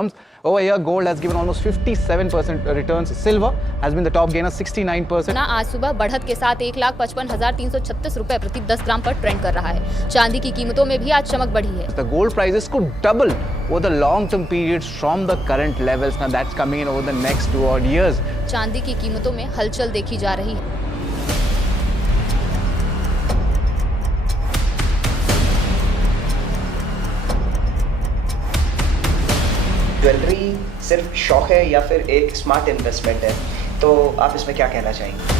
Over here, gold has given almost 57% returns. Silver has been the top gainer, 69%. आज सुबह बढ़त के साथ 1,55,336 रुपए प्रति 10 ग्राम पर ट्रेंड कर रहा है। चांदी की कीमतों में भी आज चमक बढ़ी है। The gold prices could double over the long-term periods from the current levels. Now that's coming in over the next 2 odd years. चांदी की कीमतों में हलचल देखी जा रही है। ज्वेलरी सिर्फ शौक है या फिर एक स्मार्ट इन्वेस्टमेंट है, तो आप इसमें क्या कहना चाहेंगे?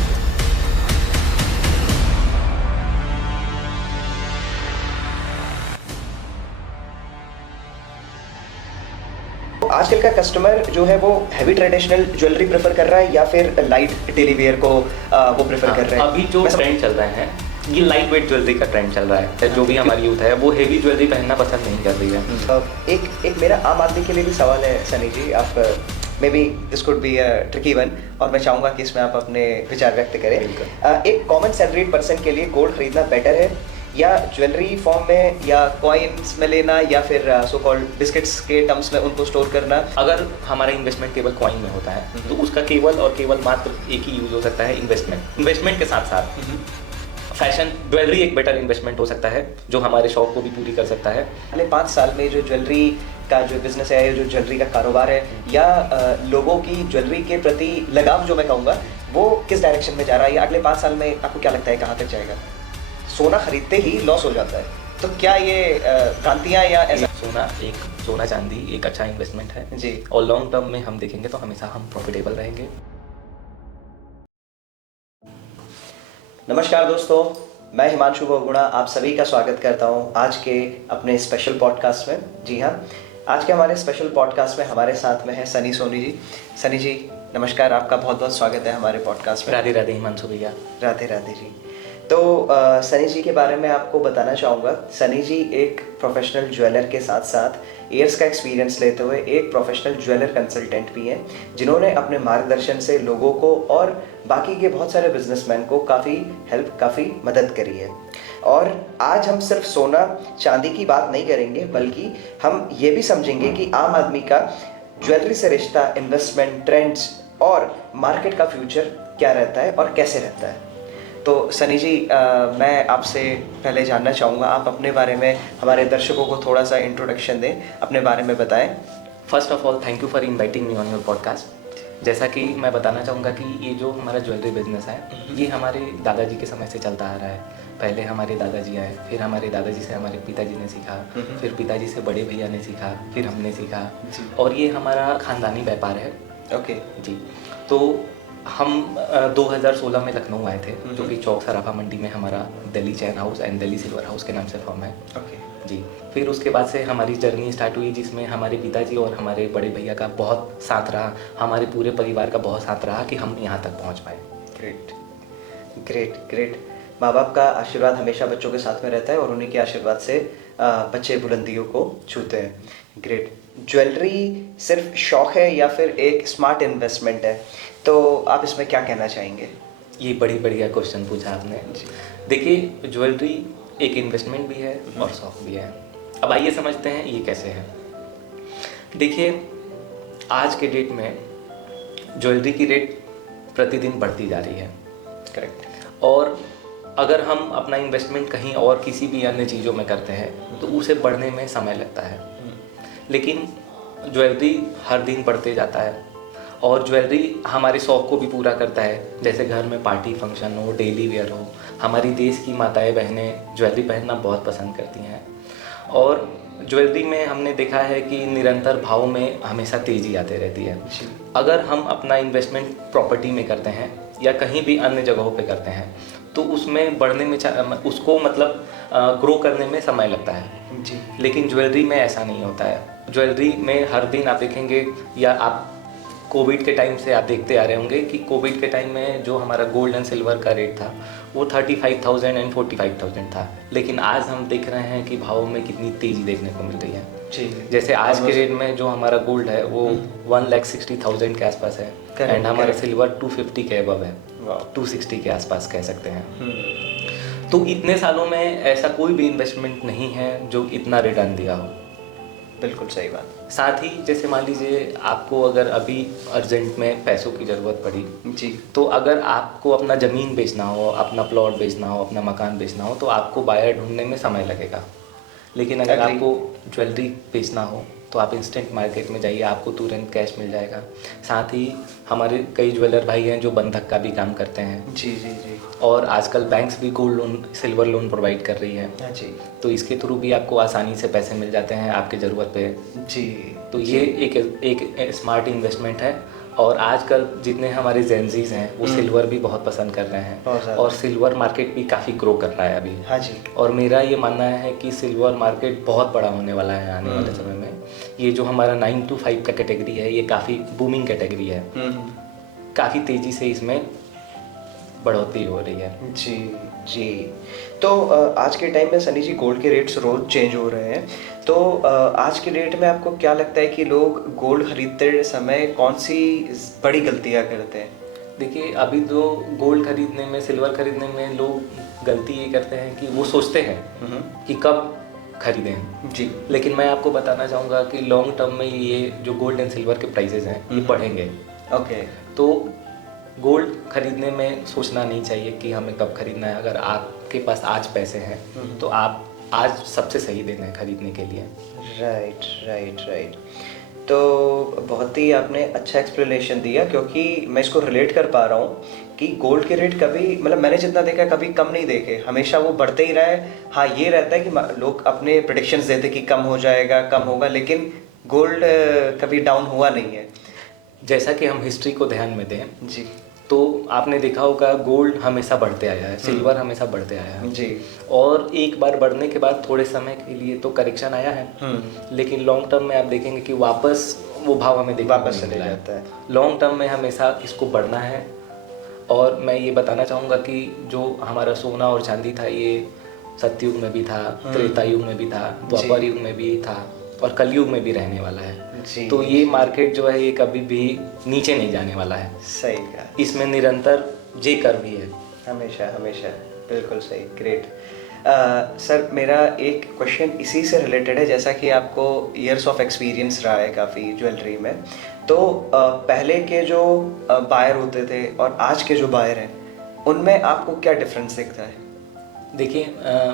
आजकल का कस्टमर जो है वो हैवी ट्रेडिशनल ज्वेलरी प्रेफर कर रहा है या फिर लाइट डेली वेयर को वो प्रेफर कर रहे हैं? अभी जो ट्रेंड चल रहे हैं ये लाइट वेट ज्वेलरी का ट्रेंड चल रहा है। जो भी हमारी यूथ है वो हेवी ज्वेलरी पहनना पसंद नहीं कर रही है। एक मेरा आम आदमी के लिए भी सवाल है सनी जी, आप may be this could be a tricky one, और मैं चाहूँगा कि इसमें आप अपने विचार व्यक्त करें। एक कॉमन सैलरीड पर्सन के लिए गोल्ड खरीदना बेटर है या ज्वेलरी फॉर्म में या कॉइन्स में लेना या फिर सो कॉल्ड बिस्किट्स के टर्म्स में उनको स्टोर करना? अगर हमारा इन्वेस्टमेंट केवल कॉइन में होता है तो उसका केवल और केवल मात्र एक ही यूज हो सकता है, इन्वेस्टमेंट के साथ साथ फैशन ज्वेलरी एक बेटर इन्वेस्टमेंट हो सकता है जो हमारे शौक को भी पूरी कर सकता है। अगले 5 साल में जो ज्वेलरी का जो बिजनेस है, जो ज्वेलरी का कारोबार है या लोगों की ज्वेलरी के प्रति लगाव जो मैं कहूँगा वो किस डायरेक्शन में जा रहा है, या अगले 5 साल में आपको क्या लगता है कहाँ तक जाएगा? सोना खरीदते ही लॉस हो जाता है, तो क्या ये भ्रांतियाँ या ऐसा? सोना चांदी एक अच्छा इन्वेस्टमेंट है जी, और लॉन्ग टर्म में हम देखेंगे तो हमेशा हम प्रॉफिटेबल रहेंगे। नमस्कार दोस्तों, मैं हिमांशु बहुगुणा आप सभी का स्वागत करता हूं आज के अपने स्पेशल पॉडकास्ट में। जी हाँ, आज के हमारे स्पेशल पॉडकास्ट में हमारे साथ में है सनी सोनी जी। सनी जी नमस्कार, आपका बहुत बहुत स्वागत है हमारे पॉडकास्ट में। राधे राधे हिमांशु भैया। राधे राधे जी। तो सनी जी के बारे में आपको बताना चाहूँगा। सनी जी एक प्रोफेशनल ज्वेलर के साथ साथ ईयर्स का एक्सपीरियंस लेते हुए एक प्रोफेशनल ज्वेलर कंसल्टेंट भी हैं, जिन्होंने अपने मार्गदर्शन से लोगों को और बाकी के बहुत सारे बिजनेसमैन को काफ़ी मदद करी है। और आज हम सिर्फ सोना चांदी की बात नहीं करेंगे, बल्कि हम ये भी समझेंगे कि आम आदमी का ज्वेलरी से रिश्ता, इन्वेस्टमेंट, ट्रेंड्स और मार्केट का फ्यूचर क्या रहता है और कैसे रहता है। तो सनी जी मैं आपसे पहले जानना चाहूँगा, आप अपने बारे में हमारे दर्शकों को थोड़ा सा इंट्रोडक्शन दें, अपने बारे में बताएं। First of all thank you for inviting me on your podcast. जैसा कि मैं बताना चाहूँगा कि ये जो हमारा ज्वेलरी बिजनेस है ये हमारे दादाजी के समय से चलता आ रहा है। पहले हमारे दादाजी आए, फिर हमारे दादाजी से हमारे पिताजी ने सीखा, फिर पिताजी से बड़े भैया ने सीखा, फिर हमने सीखा, और ये हमारा ख़ानदानी व्यापार है। ओके जी। तो हम 2016 में लखनऊ आए थे, जो कि चौक सराफा मंडी में हमारा Delhi chain house and Delhi silver house के नाम से फॉर्म है। ओके जी। फिर उसके बाद से हमारी जर्नी स्टार्ट हुई, जिसमें हमारे पिताजी और हमारे बड़े भैया का बहुत साथ रहा, हमारे पूरे परिवार का बहुत साथ रहा कि हम यहाँ तक पहुँच पाए। Great great great. माँ बाप का आशीर्वाद हमेशा बच्चों के साथ में रहता है और उन्हीं के आशीर्वाद से बच्चे बुलंदियों को छूते हैं। ग्रेट। ज्वेलरी सिर्फ शौक है या फिर एक स्मार्ट इन्वेस्टमेंट है, तो आप इसमें क्या कहना चाहेंगे? ये बड़ी बढ़िया क्वेश्चन पूछा आपने। देखिए, ज्वेलरी एक इन्वेस्टमेंट भी है और शौक भी है। अब आइए समझते हैं ये कैसे है। देखिए, आज के डेट में ज्वेलरी की रेट प्रतिदिन बढ़ती जा रही है। करेक्ट। और अगर हम अपना इन्वेस्टमेंट कहीं और किसी भी अन्य चीज़ों में करते हैं तो उसे बढ़ने में समय लगता है, लेकिन ज्वेलरी हर दिन बढ़ते जाता है और ज्वेलरी हमारे शौक़ को भी पूरा करता है। जैसे घर में पार्टी फंक्शन हो, डेली वेयर हो, हमारी देश की माताएं बहनें ज्वेलरी पहनना बहुत पसंद करती हैं। और ज्वेलरी में हमने देखा है कि निरंतर भाव में हमेशा तेज़ी आती रहती है। अगर हम अपना इन्वेस्टमेंट प्रॉपर्टी में करते हैं या कहीं भी अन्य जगहों पे करते हैं तो उसमें बढ़ने में उसको मतलब ग्रो करने में समय लगता है जी। लेकिन ज्वेलरी में ऐसा नहीं होता है। ज्वेलरी में हर दिन आप देखेंगे, या आप कोविड के टाइम से आप देखते आ रहे होंगे कि कोविड के टाइम में जो हमारा गोल्ड एंड सिल्वर का रेट था वो 35,000 एंड 45,000 था, लेकिन आज हम देख रहे हैं कि भाव में कितनी तेज़ी देखने को मिल रही है। जी। जैसे आज के रेट में जो हमारा गोल्ड है वो 1,60,000 के आसपास है एंड हमारा सिल्वर 250 के अबव है, 260 के आसपास कह सकते हैं। तो इतने सालों में ऐसा कोई भी इन्वेस्टमेंट नहीं है जो इतना रिटर्न दिया हो। बिल्कुल सही बात। साथ ही जैसे मान लीजिए आपको अगर अभी अर्जेंट में पैसों की ज़रूरत पड़ी जी। तो अगर आपको अपना ज़मीन बेचना हो, अपना प्लॉट बेचना हो, अपना मकान बेचना हो तो आपको बायर ढूंढने में समय लगेगा। लेकिन अगर Agree. आपको ज्वेलरी बेचना हो तो आप इंस्टेंट मार्केट में जाइए, आपको तुरंत कैश मिल जाएगा। साथ ही हमारे कई ज्वेलर भाई हैं जो बंधक का भी काम करते हैं। जी जी जी। और आजकल बैंक्स भी gold loan, silver loan provide कर रही है। हाँ जी तो इसके थ्रू भी आपको आसानी से पैसे मिल जाते हैं आपकी ज़रूरत पे। जी। तो ये एक स्मार्ट इन्वेस्टमेंट है। और आजकल जितने हमारे जेंजीज हैं वो सिल्वर भी बहुत पसंद कर रहे बहुत हैं ज़्यादा। और सिल्वर मार्केट भी काफ़ी ग्रो कर रहा है अभी। हाँ जी। और मेरा ये मानना है कि सिल्वर मार्केट बहुत बड़ा होने वाला है आने वाले समय में। ये जो हमारा 9 to 5 का कैटेगरी है ये काफ़ी बूमिंग कैटेगरी है। काफ़ी तेज़ी से इसमें बढ़ोतरी हो रही है। जी जी। तो आज के टाइम में सनी जी गोल्ड के रेट्स रोज चेंज हो रहे हैं, तो आज के डेट में आपको क्या लगता है कि लोग गोल्ड खरीदते समय कौन सी बड़ी गलतियां करते हैं? देखिए अभी तो गोल्ड खरीदने में, सिल्वर खरीदने में लोग गलती ये करते हैं कि वो सोचते हैं कि कब खरीदें। जी। लेकिन मैं आपको बताना चाहूँगा कि लॉन्ग टर्म में ये जो गोल्ड एंड सिल्वर के प्राइसेस हैं ये बढ़ेंगे। ओके। तो गोल्ड खरीदने में सोचना नहीं चाहिए कि हमें कब खरीदना है। अगर आपके पास आज पैसे हैं तो आप आज सबसे सही दिन है खरीदने के लिए। Right right right. तो बहुत ही आपने अच्छा एक्सप्लेनेशन दिया, क्योंकि मैं इसको रिलेट कर पा रहा हूँ कि गोल्ड के रेट कभी, मतलब मैंने जितना देखा कभी कम नहीं देखे, हमेशा वो बढ़ते ही रहे। हाँ ये रहता है कि लोग अपने प्रेडिक्शंस देते कि कम हो जाएगा, कम होगा, लेकिन गोल्ड कभी डाउन हुआ नहीं है। जैसा कि हम हिस्ट्री को ध्यान में दें जी तो आपने देखा होगा गोल्ड हमेशा बढ़ते आया है, सिल्वर हमेशा बढ़ते आया है जी। और एक बार बढ़ने के बाद थोड़े समय के लिए तो करेक्शन आया है, लेकिन लॉन्ग टर्म में आप देखेंगे कि वापस वो भाव हमें देखने को वापस नहीं चले मिला जाता है। लॉन्ग टर्म में हमेशा इसको बढ़ना है। और मैं ये बताना चाहूँगा कि जो हमारा सोना और चांदी था ये सतयुग में भी था, त्रेता युग में भी था, द्वापर युग में भी था और कलयुग में भी रहने वाला है। जी। तो ये मार्केट जो है ये कभी भी नीचे नहीं जाने वाला है। सही कहा। इसमें निरंतर जे कर भी है। हमेशा हमेशा। बिल्कुल सही। ग्रेट। सर मेरा एक क्वेश्चन इसी से रिलेटेड है, जैसा कि आपको ईयर्स ऑफ एक्सपीरियंस रहा है काफ़ी ज्वेलरी में, तो पहले के जो बायर होते थे और आज के जो बायर हैं उनमें आपको क्या डिफरेंस दिखता है? देखिए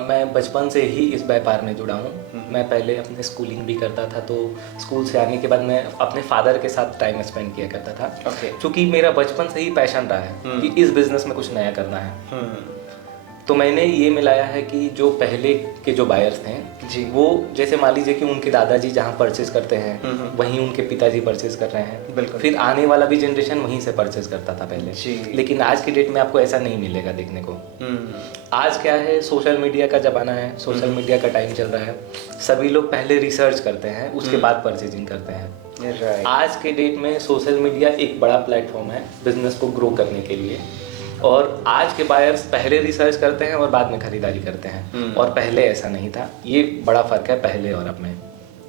मैं बचपन से ही इस व्यापार में जुड़ा हूँ। मैं पहले अपने स्कूलिंग भी करता था, तो स्कूल से आने के बाद मैं अपने फादर के साथ टाइम स्पेंड किया करता था। क्योंकि मेरा बचपन से ही पैशन रहा है कि इस बिज़नेस में कुछ नया करना है। तो मैंने ये मिलाया है कि जो पहले के जो बायर्स थे जी। वो जैसे मान लीजिए कि उनके दादाजी जहाँ परचेज करते हैं वहीं उनके पिताजी परचेज कर रहे हैं। बिल्कुल। फिर आने वाला भी जनरेशन वहीं से परचेज करता था पहले जी। लेकिन आज की डेट में आपको ऐसा नहीं मिलेगा देखने को। आज क्या है, सोशल मीडिया का ज़माना है, सोशल मीडिया का टाइम चल रहा है। सभी लोग पहले रिसर्च करते हैं उसके बाद परचेजिंग करते हैं। राइट। आज के डेट में सोशल मीडिया एक बड़ा प्लेटफॉर्म है बिजनेस को ग्रो करने के लिए। और आज के बायर्स पहले रिसर्च करते हैं और बाद में खरीदारी करते हैं और पहले ऐसा नहीं था। ये बड़ा फ़र्क है पहले और अब में।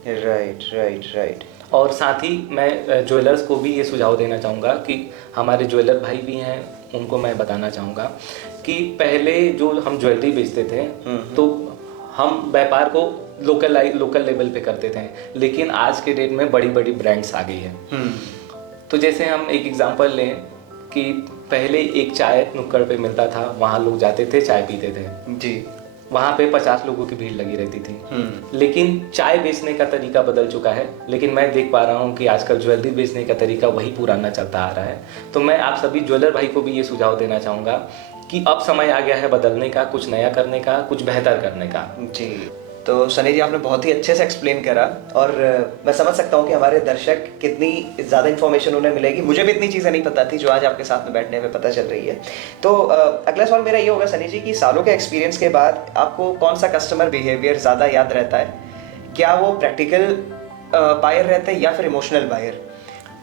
Right right right. और साथ ही मैं ज्वेलर्स को भी ये सुझाव देना चाहूँगा कि हमारे ज्वेलर भाई भी हैं, उनको मैं बताना चाहूँगा कि पहले जो हम ज्वेलरी बेचते थे तो हम व्यापार को लोकल लेवल पे करते थे, लेकिन आज के डेट में बड़ी बड़ी ब्रांड्स आ गई है। तो जैसे हम एक एग्जांपल लें कि पहले एक चाय नुक्कड़ पे मिलता था, वहाँ लोग जाते थे चाय पीते थे जी। वहाँ पे 50 लोगों की भीड़ लगी रहती थी। लेकिन चाय बेचने का तरीका बदल चुका है, लेकिन मैं देख पा रहा हूँ कि आजकल ज्वेलरी बेचने का तरीका वही पुराना चलता आ रहा है। तो मैं आप सभी ज्वेलर भाई को भी ये सुझाव देना चाहूँगा कि अब समय आ गया है बदलने का, कुछ नया करने का, कुछ बेहतर करने का। जी। तो सनी जी आपने बहुत ही अच्छे से एक्सप्लेन करा और मैं समझ सकता हूँ कि हमारे दर्शक कितनी ज़्यादा इन्फॉर्मेशन उन्हें मिलेगी। मुझे भी इतनी चीज़ें नहीं पता थी जो आज आपके साथ में बैठने में पता चल रही है। तो अगला सवाल मेरा ये होगा सनी जी कि सालों के एक्सपीरियंस के बाद आपको कौन सा कस्टमर बिहेवियर ज़्यादा याद रहता है? क्या वो प्रैक्टिकल बायर रहते हैं या फिर इमोशनल बायर?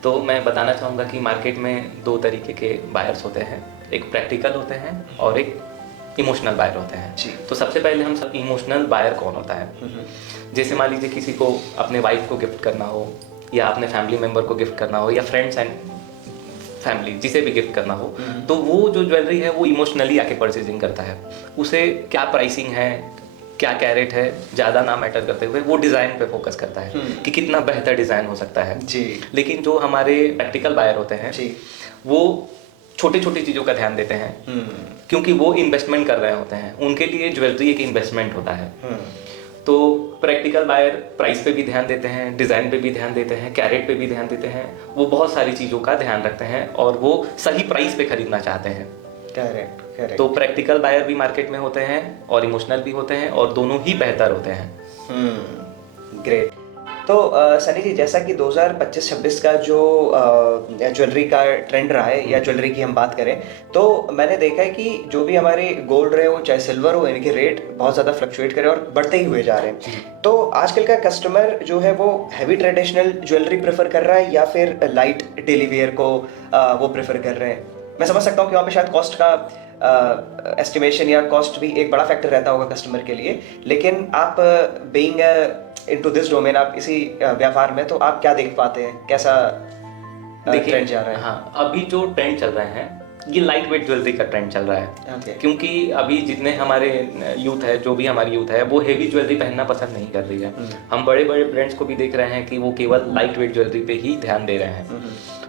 तो मैं बताना चाहूँगा कि मार्केट में 2 तरीके के बायर्स होते हैं, एक प्रैक्टिकल होते हैं और एक इमोशनल बायर होते हैं। जी। तो सबसे पहले हम सब इमोशनल बायर कौन होता है। जैसे मान लीजिए किसी को अपने वाइफ को गिफ्ट करना हो या अपने फैमिली मेम्बर को गिफ्ट करना हो या फ्रेंड्स एंड फैमिली जिसे भी गिफ्ट करना हो, तो वो जो ज्वेलरी है वो इमोशनली आके परचेजिंग करता है। उसे क्या प्राइसिंग है, क्या कैरेट है ज़्यादा ना मैटर करते हुए वो डिज़ाइन पे फोकस करता है कि कितना बेहतर डिज़ाइन हो सकता है जी। लेकिन जो हमारे प्रैक्टिकल बायर होते हैं जी। वो छोटी छोटी चीज़ों का ध्यान देते हैं क्योंकि वो इन्वेस्टमेंट कर रहे होते हैं, उनके लिए ज्वेलरी एक इन्वेस्टमेंट होता है। तो प्रैक्टिकल बायर प्राइस पे भी ध्यान देते हैं, डिज़ाइन पे भी ध्यान देते हैं, कैरेट पे भी ध्यान देते हैं, वो बहुत सारी चीज़ों का ध्यान रखते हैं और वो सही प्राइस पे खरीदना चाहते हैं। करेक्ट। तो प्रैक्टिकल बायर भी मार्केट में होते हैं और इमोशनल भी होते हैं और दोनों ही बेहतर होते हैं। ग्रेट। तो सनी जी, जैसा कि 2025-26 का जो ज्वेलरी का ट्रेंड रहा है या ज्वेलरी की हम बात करें तो मैंने देखा है कि जो भी हमारे गोल्ड रहे हो चाहे सिल्वर हो, इनके रेट बहुत ज़्यादा फ्लक्चुएट करे और बढ़ते ही हुए जा रहे हैं। तो आजकल का कस्टमर जो है वो हैवी ट्रेडिशनल ज्वेलरी प्रेफर कर रहा है या फिर लाइट डेली वेयर को वो प्रेफर कर रहे हैं? मैं समझ सकता हूँ कि वहाँ पे शायद कॉस्ट का एस्टिमेशन या कॉस्ट भी एक बड़ा फैक्टर रहता होगा कस्टमर के लिए, लेकिन आप बीइंग इनटू दिस डोमेन, आप इसी व्यापार में, तो आप क्या देख पाते हैं, कैसा ट्रेंड जा रहा है? हाँ, अभी जो ट्रेंड चल रहे हैं ये लाइट वेट ज्वेलरी का ट्रेंड चल रहा है। Okay. क्योंकि अभी जितने हमारे यूथ है, जो भी हमारी यूथ है, वो हेवी ज्वेलरी पहनना पसंद नहीं कर रही है। हम बड़े बड़े ब्रांड्स को भी देख रहे हैं कि वो केवल लाइट वेट ज्वेलरी पे ही ध्यान दे रहे हैं।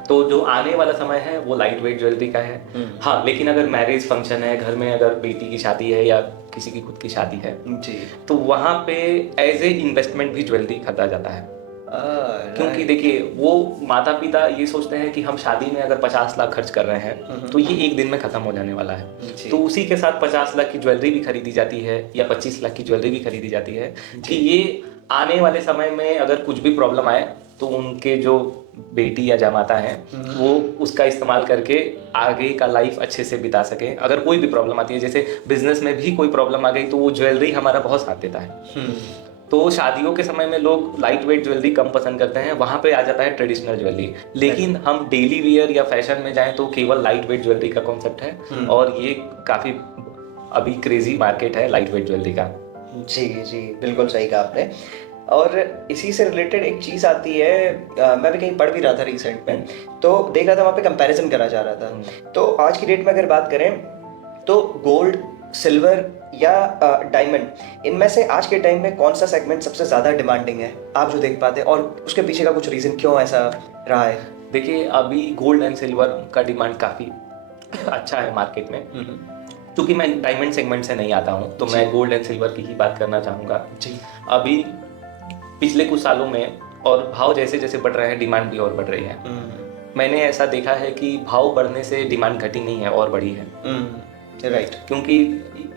तो जो आने वाला समय है वो लाइट वेट ज्वेलरी का है। हाँ, लेकिन अगर मैरिज फंक्शन है, घर में अगर बेटी की शादी है या किसी की खुद की शादी है जी, तो वहाँ पे एज ए इन्वेस्टमेंट भी ज्वेलरी खरीदा जाता है। क्योंकि देखिए वो माता पिता ये सोचते हैं कि हम शादी में अगर 50 लाख खर्च कर रहे हैं तो ये एक दिन में खत्म हो जाने वाला है, तो उसी के साथ 50 लाख की ज्वेलरी भी खरीदी जाती है या 25 लाख की ज्वेलरी भी खरीदी जाती है कि ये आने वाले समय में अगर कुछ भी प्रॉब्लम आए तो उनके जो बेटी या जमाता है वो उसका इस्तेमाल करके आगे का लाइफ अच्छे से बिता सके। अगर कोई भी प्रॉब्लम आती है, जैसे बिजनेस में भी कोई प्रॉब्लम आ गई, तो वो ज्वेलरी हमारा बहुत साथ देता है। तो शादियों के समय में लोग लाइट वेट ज्वेलरी कम पसंद करते हैं, वहाँ पे आ जाता है ट्रेडिशनल ज्वेलरी। लेकिन हम डेली वियर या फैशन में जाएं तो केवल लाइट वेट ज्वेलरी का कॉन्सेप्ट है और ये काफ़ी अभी क्रेजी मार्केट है लाइट वेट ज्वेलरी का। जी जी, बिल्कुल सही कहा आपने। और इसी से रिलेटेड एक चीज़ आती है, मैं भी कहीं पढ़ भी रहा था रिसेंट में, तो देख रहा था वहाँ पे कंपैरिजन करा जा रहा था। तो आज की डेट में अगर बात करें तो गोल्ड, सिल्वर या डायमंड, इनमें से आज के टाइम में कौन सा सेगमेंट सबसे ज़्यादा डिमांडिंग है, आप जो देख पाते हैं, और उसके पीछे का कुछ रीज़न क्यों ऐसा रहा है? देखिए, अभी गोल्ड एंड सिल्वर का डिमांड काफ़ी अच्छा है मार्केट में। क्योंकि मैं डायमंड सेगमेंट से नहीं आता हूँ तो मैं गोल्ड एंड सिल्वर की ही बात करना चाहूँगा। जी, अभी पिछले कुछ सालों में और भाव जैसे जैसे बढ़ रहे हैं, डिमांड भी और बढ़ रही है। मैंने ऐसा देखा है कि भाव बढ़ने से डिमांड घटी नहीं है और बढ़ी है। राइट। क्योंकि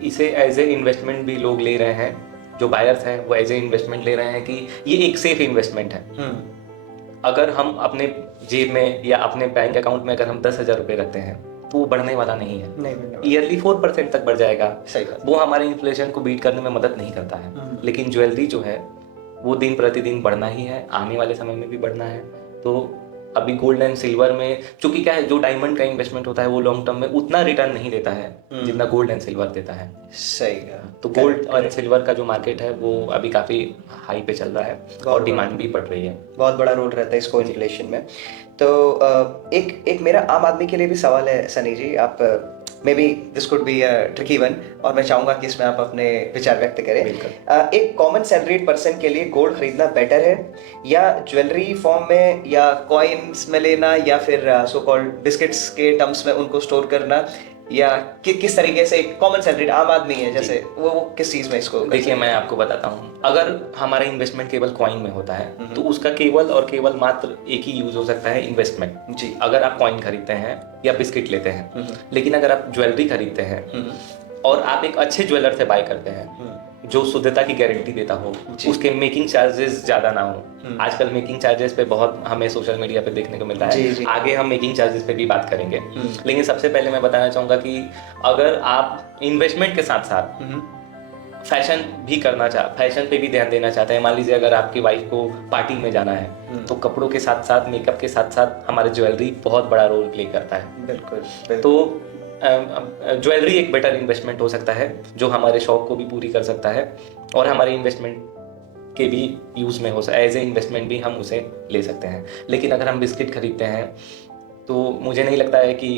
इसे एज ए इन्वेस्टमेंट भी लोग ले रहे हैं, जो बायर्स हैं वो एज ए इन्वेस्टमेंट ले रहे हैं कि ये एक सेफ इन्वेस्टमेंट है। अगर हम अपने जेब में या अपने बैंक अकाउंट में अगर हम 10,000 रुपये रखते हैं तो वो बढ़ने वाला नहीं है, ईयरली 4% तक बढ़ जाएगा। सही बात। वो हमारे इन्फ्लेशन को बीट करने में मदद नहीं करता है। लेकिन ज्वेलरी जो है वो दिन प्रतिदिन बढ़ना ही है, आने वाले समय में भी बढ़ना है। तो अभी गोल्ड एंड सिल्वर में चूंकि क्या है, जो डायमंड का इन्वेस्टमेंट होता है वो लॉन्ग टर्म में उतना रिटर्न नहीं देता है जितना गोल्ड एंड सिल्वर देता है। सही कहा। तो गोल्ड और सिल्वर का जो मार्केट है वो अभी काफ़ी हाई पे चल रहा है और डिमांड भी बढ़ रही है। बहुत बड़ा रोल रहता है इसको इन्फ्लेशन में। तो एक मेरा आम आदमी के लिए भी सवाल है सनी जी, आप may be this could be a tricky one, और मैं चाहूँगा कि इसमें आप अपने विचार व्यक्त करें। एक कॉमन सैलरीड पर्सन के लिए गोल्ड खरीदना बेटर है या ज्वेलरी फॉर्म में या कॉइन्स में लेना, या फिर सो कॉल्ड बिस्किट्स के टर्म्स में उनको स्टोर करना, या किस तरीके से एक कॉमन सैलरीड आम आदमी है जैसे वो किस चीज़ में इसको? देखिए, मैं आपको बताता हूँ, अगर हमारा इन्वेस्टमेंट केवल कॉइन में होता है तो उसका केवल और केवल मात्र एक ही यूज हो सकता है, इन्वेस्टमेंट। जी। अगर आप कॉइन खरीदते हैं या बिस्किट लेते हैं, लेकिन अगर आप ज्वेलरी खरीदते हैं और आप एक अच्छे ज्वेलर से बाय करते हैं जो शुद्धता की गारंटी देता हो, उसके मेकिंग चार्जेस ज़्यादा ना हो। आजकल मेकिंग चार्जेस पे बहुत हमें सोशल मीडिया पे देखने को मिलता है। आगे हम मेकिंग चार्जेस पे भी बात करेंगे, लेकिन सबसे पहले मैं बताना चाहूँगा कि अगर आप इन्वेस्टमेंट के साथ साथ फैशन भी फैशन पे भी ध्यान देना चाहते हैं, मान लीजिए अगर आपकी वाइफ को पार्टी में जाना है तो कपड़ों के साथ साथ, मेकअप के साथ साथ हमारे ज्वेलरी बहुत बड़ा रोल प्ले करता है। बिल्कुल। तो ज्वेलरी एक बेटर इन्वेस्टमेंट हो सकता है जो हमारे शौक को भी पूरी कर सकता है और हमारे इन्वेस्टमेंट के भी यूज़ में हो सकता है, एज ए इन्वेस्टमेंट भी हम उसे ले सकते हैं। लेकिन अगर हम बिस्किट खरीदते हैं तो मुझे नहीं लगता है कि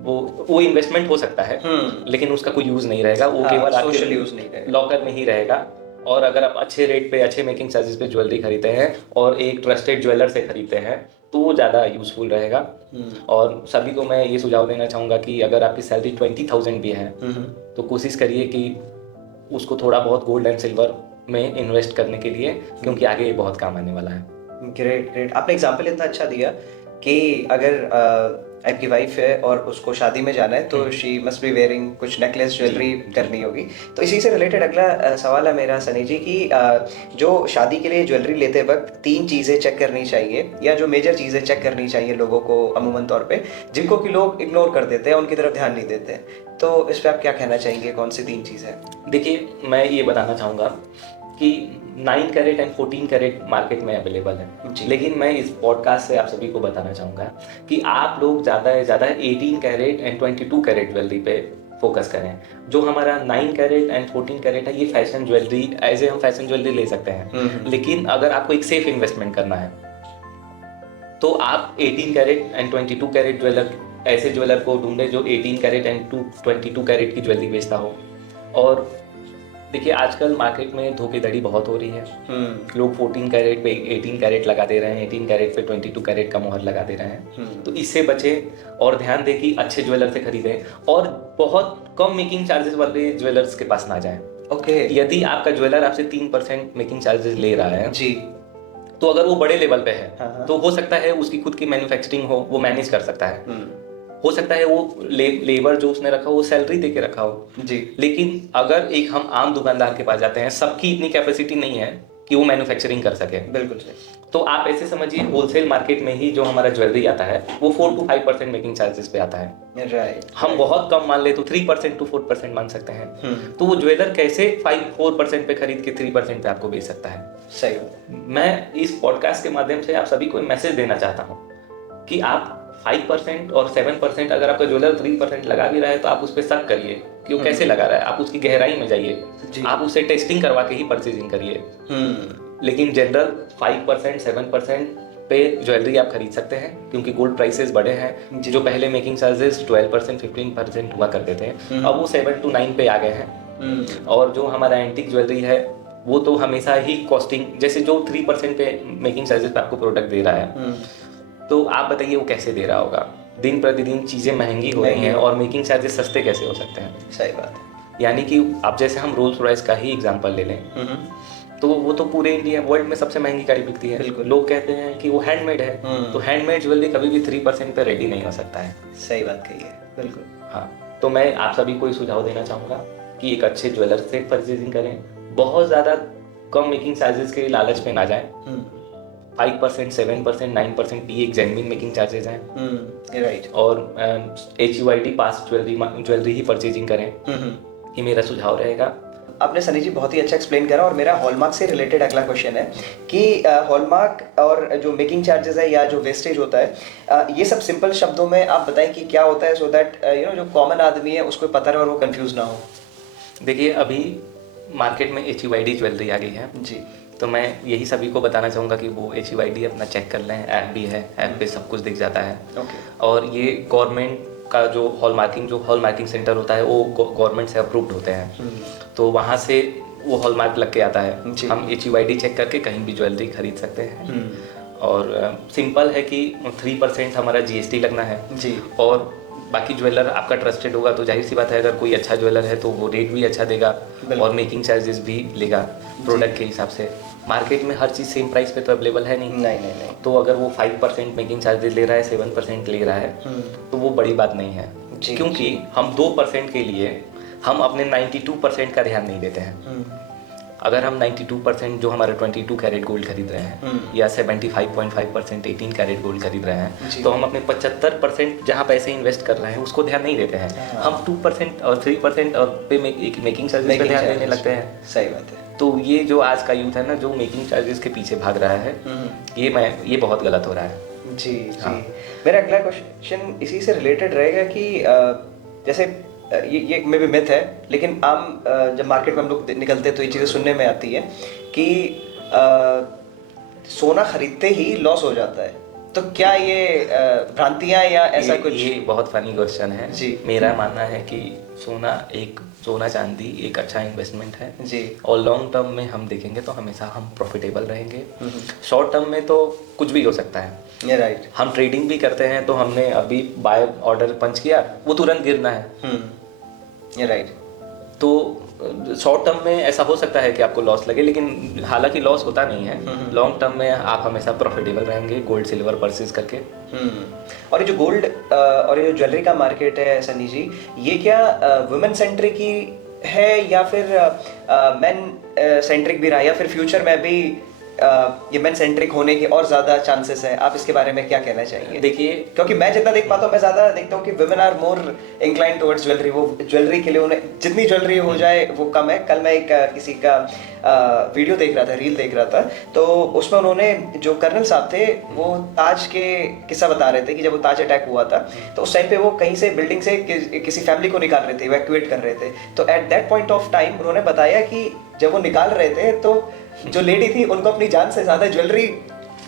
वो इन्वेस्टमेंट हो सकता है, लेकिन उसका कोई यूज़ नहीं रहेगा, वो केवल सोशल यूज़ नहीं रहेगा, लॉकर में ही रहेगा और अगर आप अच्छे रेट पे अच्छे मेकिंग चार्जेस पे ज्वेलरी खरीदते हैं और एक ट्रस्टेड ज्वेलर से खरीदते हैं तो वो ज़्यादा यूज़फुल रहेगा। और सभी को मैं ये सुझाव देना चाहूँगा कि अगर आपकी सैलरी 20,000 भी है तो कोशिश करिए कि उसको थोड़ा बहुत गोल्ड एंड सिल्वर में इन्वेस्ट करने के लिए, क्योंकि आगे ये बहुत काम आने वाला है। ग्रेट ग्रेट, आपने एग्जाम्पल इतना अच्छा दिया कि अगर आपकी वाइफ है और उसको शादी में जाना है तो शी मस्ट बी वेयरिंग कुछ नेकलेस ज्वेलरी करनी होगी। तो इसी से रिलेटेड अगला सवाल है मेरा सनी जी कि जो शादी के लिए ज्वेलरी लेते वक्त 3 चीज़ें चेक करनी चाहिए या जो मेजर चीज़ें चेक करनी चाहिए लोगों को अमूमन तौर पे, जिनको कि लोग इग्नोर कर देते हैं, उनकी तरफ ध्यान नहीं देते हैं, तो इस पर आप क्या कहना चाहेंगे, कौन सी 3 चीज़ें? देखिए, मैं ये बताना चाहूँगा कि 9 कैरेट एंड 14 कैरेट मार्केट में अवेलेबल है, लेकिन मैं इस पॉडकास्ट से आप सभी को बताना चाहूँगा कि आप लोग ज़्यादा से ज़्यादा 18 कैरेट एंड 22 कैरेट ज्वेलरी पे फोकस करें। जो हमारा 9 कैरेट एंड 14 कैरेट है ये फैशन ज्वेलरी, एज ए हम फैशन ज्वेलरी ले सकते हैं, लेकिन अगर आपको एक सेफ इन्वेस्टमेंट करना है तो आप 18 कैरेट एंड 22 कैरेट ज्वेलर, ऐसे ज्वेलर को ढूंढे जो 18 कैरेट एंड 22 कैरेट की ज्वेलरी बेचता हो। और देखिए, आजकल मार्केट में धोखेधड़ी बहुत हो रही है। लोग 14 कैरेट पे 18 कैरेट लगा दे रहे हैं, 18 कैरेट पे 22 कैरेट का मोहर लगा दे रहे हैं। तो इससे बचें और ध्यान दें कि अच्छे ज्वेलर से खरीदें और बहुत कम मेकिंग चार्जेस वाले ज्वेलर्स के पास ना जाएं। ओके। यदि आपका ज्वेलर आपसे 3% मेकिंग चार्जेस ले रहा है जी, तो अगर वो बड़े लेवल पे है तो हो सकता है उसकी खुद की मैन्युफैक्चरिंग हो, वो मैनेज कर सकता है। हो सकता है वो लेबर जो उसने रखा हो वो सैलरी दे के रखा हो जी। लेकिन अगर एक हम आम दुकानदार के पास जाते हैं, सबकी इतनी कैपेसिटी नहीं है कि वो मैन्युफैक्चरिंग कर सके। बिल्कुल सही। तो आप ऐसे समझिए, होलसेल मार्केट में ही जो हमारा ज्वेलरी आता है वो 4 to 5% मेकिंग चार्जेस पे आता है। राइट। हम बहुत कम मान ले तो 3% to 4% मान सकते हैं। तो वो ज्वेलर कैसे 4% पे खरीद के 3% पे आपको बेच सकता है? सही। मैं इस पॉडकास्ट के माध्यम से आप सभी को मैसेज देना चाहता हूँ कि आप 5% और 7%, अगर आपका ज्वेलर 3% लगा भी रहा है तो आप उस पर शक करिए कि वो कैसे लगा रहा है। आप उसकी गहराई में जाइए, आप उसे टेस्टिंग करवा के ही परचेजिंग करिए। लेकिन जनरल 5% 7% पे ज्वेलरी आप खरीद सकते हैं, क्योंकि गोल्ड प्राइसेस बढ़े हैं। जो पहले मेकिंग चार्जेस 12% 15% हुआ करते थे, अब वो 7 to 9 पे आ गए हैं। और जो हमारा एंटीक ज्वेलरी है वो तो हमेशा ही कॉस्टिंग, जैसे जो 3% पे मेकिंग चार्जेस पे आपको प्रोडक्ट दे रहा है, तो आप बताइए वो कैसे दे रहा होगा? दिन प्रतिदिन चीज़ें महंगी हो रही हैं और मेकिंग चार्जेस सस्ते कैसे हो सकते हैं? सही बात है। यानी कि अब जैसे हम रोल्स रॉयस का ही एग्जांपल ले लें, तो वो तो पूरे इंडिया वर्ल्ड में सबसे महंगी गाड़ी बिकती है। लोग कहते हैं कि वो हैंडमेड है, तो हैंडमेड ज्वेलरी कभी भी 3% पे रेडी नहीं हो सकता है। सही बात कही है, बिल्कुल। हाँ, तो मैं आप सभी को सुझाव देना चाहूँगा कि एक अच्छे ज्वेलर से परचेजिंग करें, बहुत ज़्यादा कम मेकिंग चार्जेस के लालच में ना जाएं। 5%, 7%, 9% ये एक जेन्युइन मेकिंग चार्जेस हैं। राइट। और HUID पास ज्वेलरी ही परचेजिंग करें, ये मेरा सुझाव रहेगा। आपने सनी जी बहुत ही अच्छा एक्सप्लेन करा। और मेरा हॉलमार्क से रिलेटेड अगला क्वेश्चन है कि हॉलमार्क और जो मेकिंग चार्जेस है या जो वेस्टेज होता है, ये सब सिंपल शब्दों में आप बताएं कि क्या होता है, सो दैट जो कॉमन आदमी है उसको पता रहे और वो कंफ्यूज ना हो। देखिए, अभी मार्केट में HUID ज्वेलरी आ गई है जी, तो मैं यही सभी को बताना चाहूँगा कि वो HUID अपना चेक कर लें। ऐप भी है, ऐप पे सब कुछ दिख जाता है। और ये गवर्नमेंट का जो हॉलमार्किंग सेंटर होता है वो गवर्नमेंट से अप्रूव्ड होते हैं, तो वहाँ से वो हॉलमार्क लग के आता है। हम HUID चेक करके कहीं भी ज्वेलरी खरीद सकते हैं। और सिंपल है कि 3% हमारा GST लगना है जी। और बाकी ज्वेलर आपका ट्रस्टेड होगा तो जाहिर सी बात है, अगर कोई अच्छा ज्वेलर है तो वो रेट भी अच्छा देगा और मेकिंग चार्जेस भी लेगा प्रोडक्ट के हिसाब से। मार्केट में हर चीज़ सेम प्राइस पे तो अवेलेबल है नहीं। तो अगर वो 5% मेकिंग चार्जेस ले रहा है, 7% ले रहा है, तो वो बड़ी बात नहीं है, क्योंकि हम 2% के लिए हम अपने 92% का ध्यान नहीं देते हैं। अगर हम 92% जो हमारे 22 कैरेट गोल्ड खरीद रहे हैं या 75.5% 18 कैरेट गोल्ड खरीद रहे हैं, तो हम अपने 75% जहाँ पैसे इन्वेस्ट कर रहे हैं उसको ध्यान नहीं देते हैं। हम 2% और 3% और पे मेकिंग चार्जेस पे ध्यान देने लगते हैं। सही बात है। तो ये जो आज का यूथ है ना, जो मेकिंग चार्जेस के पीछे भाग रहा है, ये बहुत गलत हो रहा है। जी। मेरा अगला क्वेश्चन इसी से रिलेटेड रहेगा कि जैसे ये मे भी मिथ है, लेकिन आम जब मार्केट में हम लोग निकलते हैं तो ये चीज़ें सुनने में आती है कि सोना खरीदते ही लॉस हो जाता है। तो क्या ये भ्रांतियां या ऐसा कुछ? ये बहुत फनी क्वेश्चन है जी। मेरा मानना है कि सोना चांदी एक अच्छा इन्वेस्टमेंट है जी। और लॉन्ग टर्म में हम देखेंगे तो हमेशा हम प्रॉफिटेबल रहेंगे। शॉर्ट टर्म में तो कुछ भी हो सकता है। ये राइट। हम ट्रेडिंग भी करते हैं तो हमने अभी बाय ऑर्डर पंच किया, वो तुरंत गिरना है। ये राइट। तो शॉर्ट टर्म में ऐसा हो सकता है कि आपको लॉस लगे, लेकिन हालांकि लॉस होता नहीं है। लॉन्ग टर्म में आप हमेशा प्रॉफिटेबल रहेंगे गोल्ड सिल्वर परचेज करके। और ये जो गोल्ड और ये जो ज्वेलरी का मार्केट है सनी जी, ये क्या वुमेन सेंट्रिक ही है या फिर मेन सेंट्रिक भी रहा, या फिर फ्यूचर में भी ये मेन सेंट्रिक होने के और ज़्यादा चांसेस है? आप इसके बारे में क्या कहना चाहेंगे? देखिए, क्योंकि मैं जितना देख पाता हूँ, मैं ज़्यादा देखता हूँ कि women are more incline towards jewellery. वो ज्वेलरी के लिए उन्हें जितनी ज्वेलरी हो जाए वो कम है। कल मैं एक किसी का वीडियो देख रहा था, रील देख रहा था, तो उसमें उन्होंने, जो कर्नल साहब थे, वो ताज के किस्सा बता रहे थे कि जब वो ताज अटैक हुआ था तो उस टाइम पे वो कहीं से बिल्डिंग से किसी फैमिली को निकाल रहे थे, इवैक्यूएट कर रहे थे। तो at that point of time उन्होंने बताया कि जब वो निकाल रहे थे तो जो लेडी थी उनको अपनी जान से ज्यादा ज्वेलरी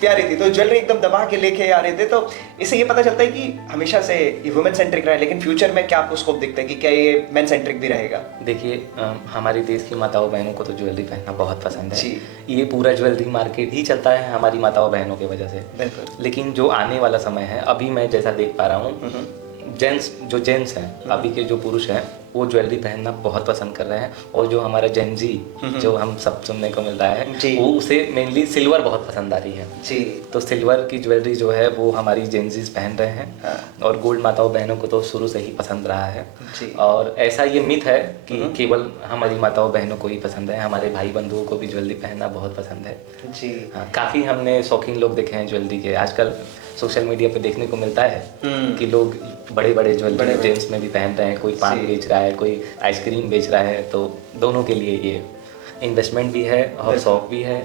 प्यारी थी, तो ज्वेलरी एकदम दबा के लेके आ रहे थे। तो इससे ये पता चलता है कि हमेशा से ये वुमेन सेंट्रिक रहा है, लेकिन फ्यूचर में क्या आपको स्कोप दिखता है कि क्या ये मेन सेंट्रिक भी रहेगा? देखिए, हमारे देश की माताओं बहनों को तो ज्वेलरी पहनना बहुत पसंद है जी। ये पूरा ज्वेलरी मार्केट ही चलता है हमारी माताओं बहनों की वजह से। बिल्कुल। लेकिन जो आने वाला समय है, अभी मैं जैसा देख पा रहा हूँ, जेंट्स हैं, अभी के जो पुरुष हैं, वो ज्वेलरी पहनना बहुत पसंद कर रहे हैं। और जो हमारा जेनजी जो हम सब सुनने को मिल रहा है, वो उसे मेनली सिल्वर बहुत पसंद आ रही है जी। तो सिल्वर की ज्वेलरी जो है वो हमारी जेनजीज पहन रहे हैं। और गोल्ड माताओं बहनों को तो शुरू से ही पसंद रहा है जी। और ऐसा ये मिथ है कि केवल हमारी माताओं बहनों को ही पसंद है, हमारे भाई बंधुओं को भी ज्वेलरी पहनना बहुत पसंद है जी। हाँ, काफ़ी हमने शौकीन लोग देखे हैं ज्वेलरी के। आजकल सोशल मीडिया पे देखने को मिलता है कि लोग बड़े बड़े ज्वेलरी जेंट्स में भी पहन रहे हैं, कोई पान बेच रहा है, कोई आइसक्रीम बेच रहा है। तो दोनों के लिए ये इन्वेस्टमेंट भी है और शौक भी है।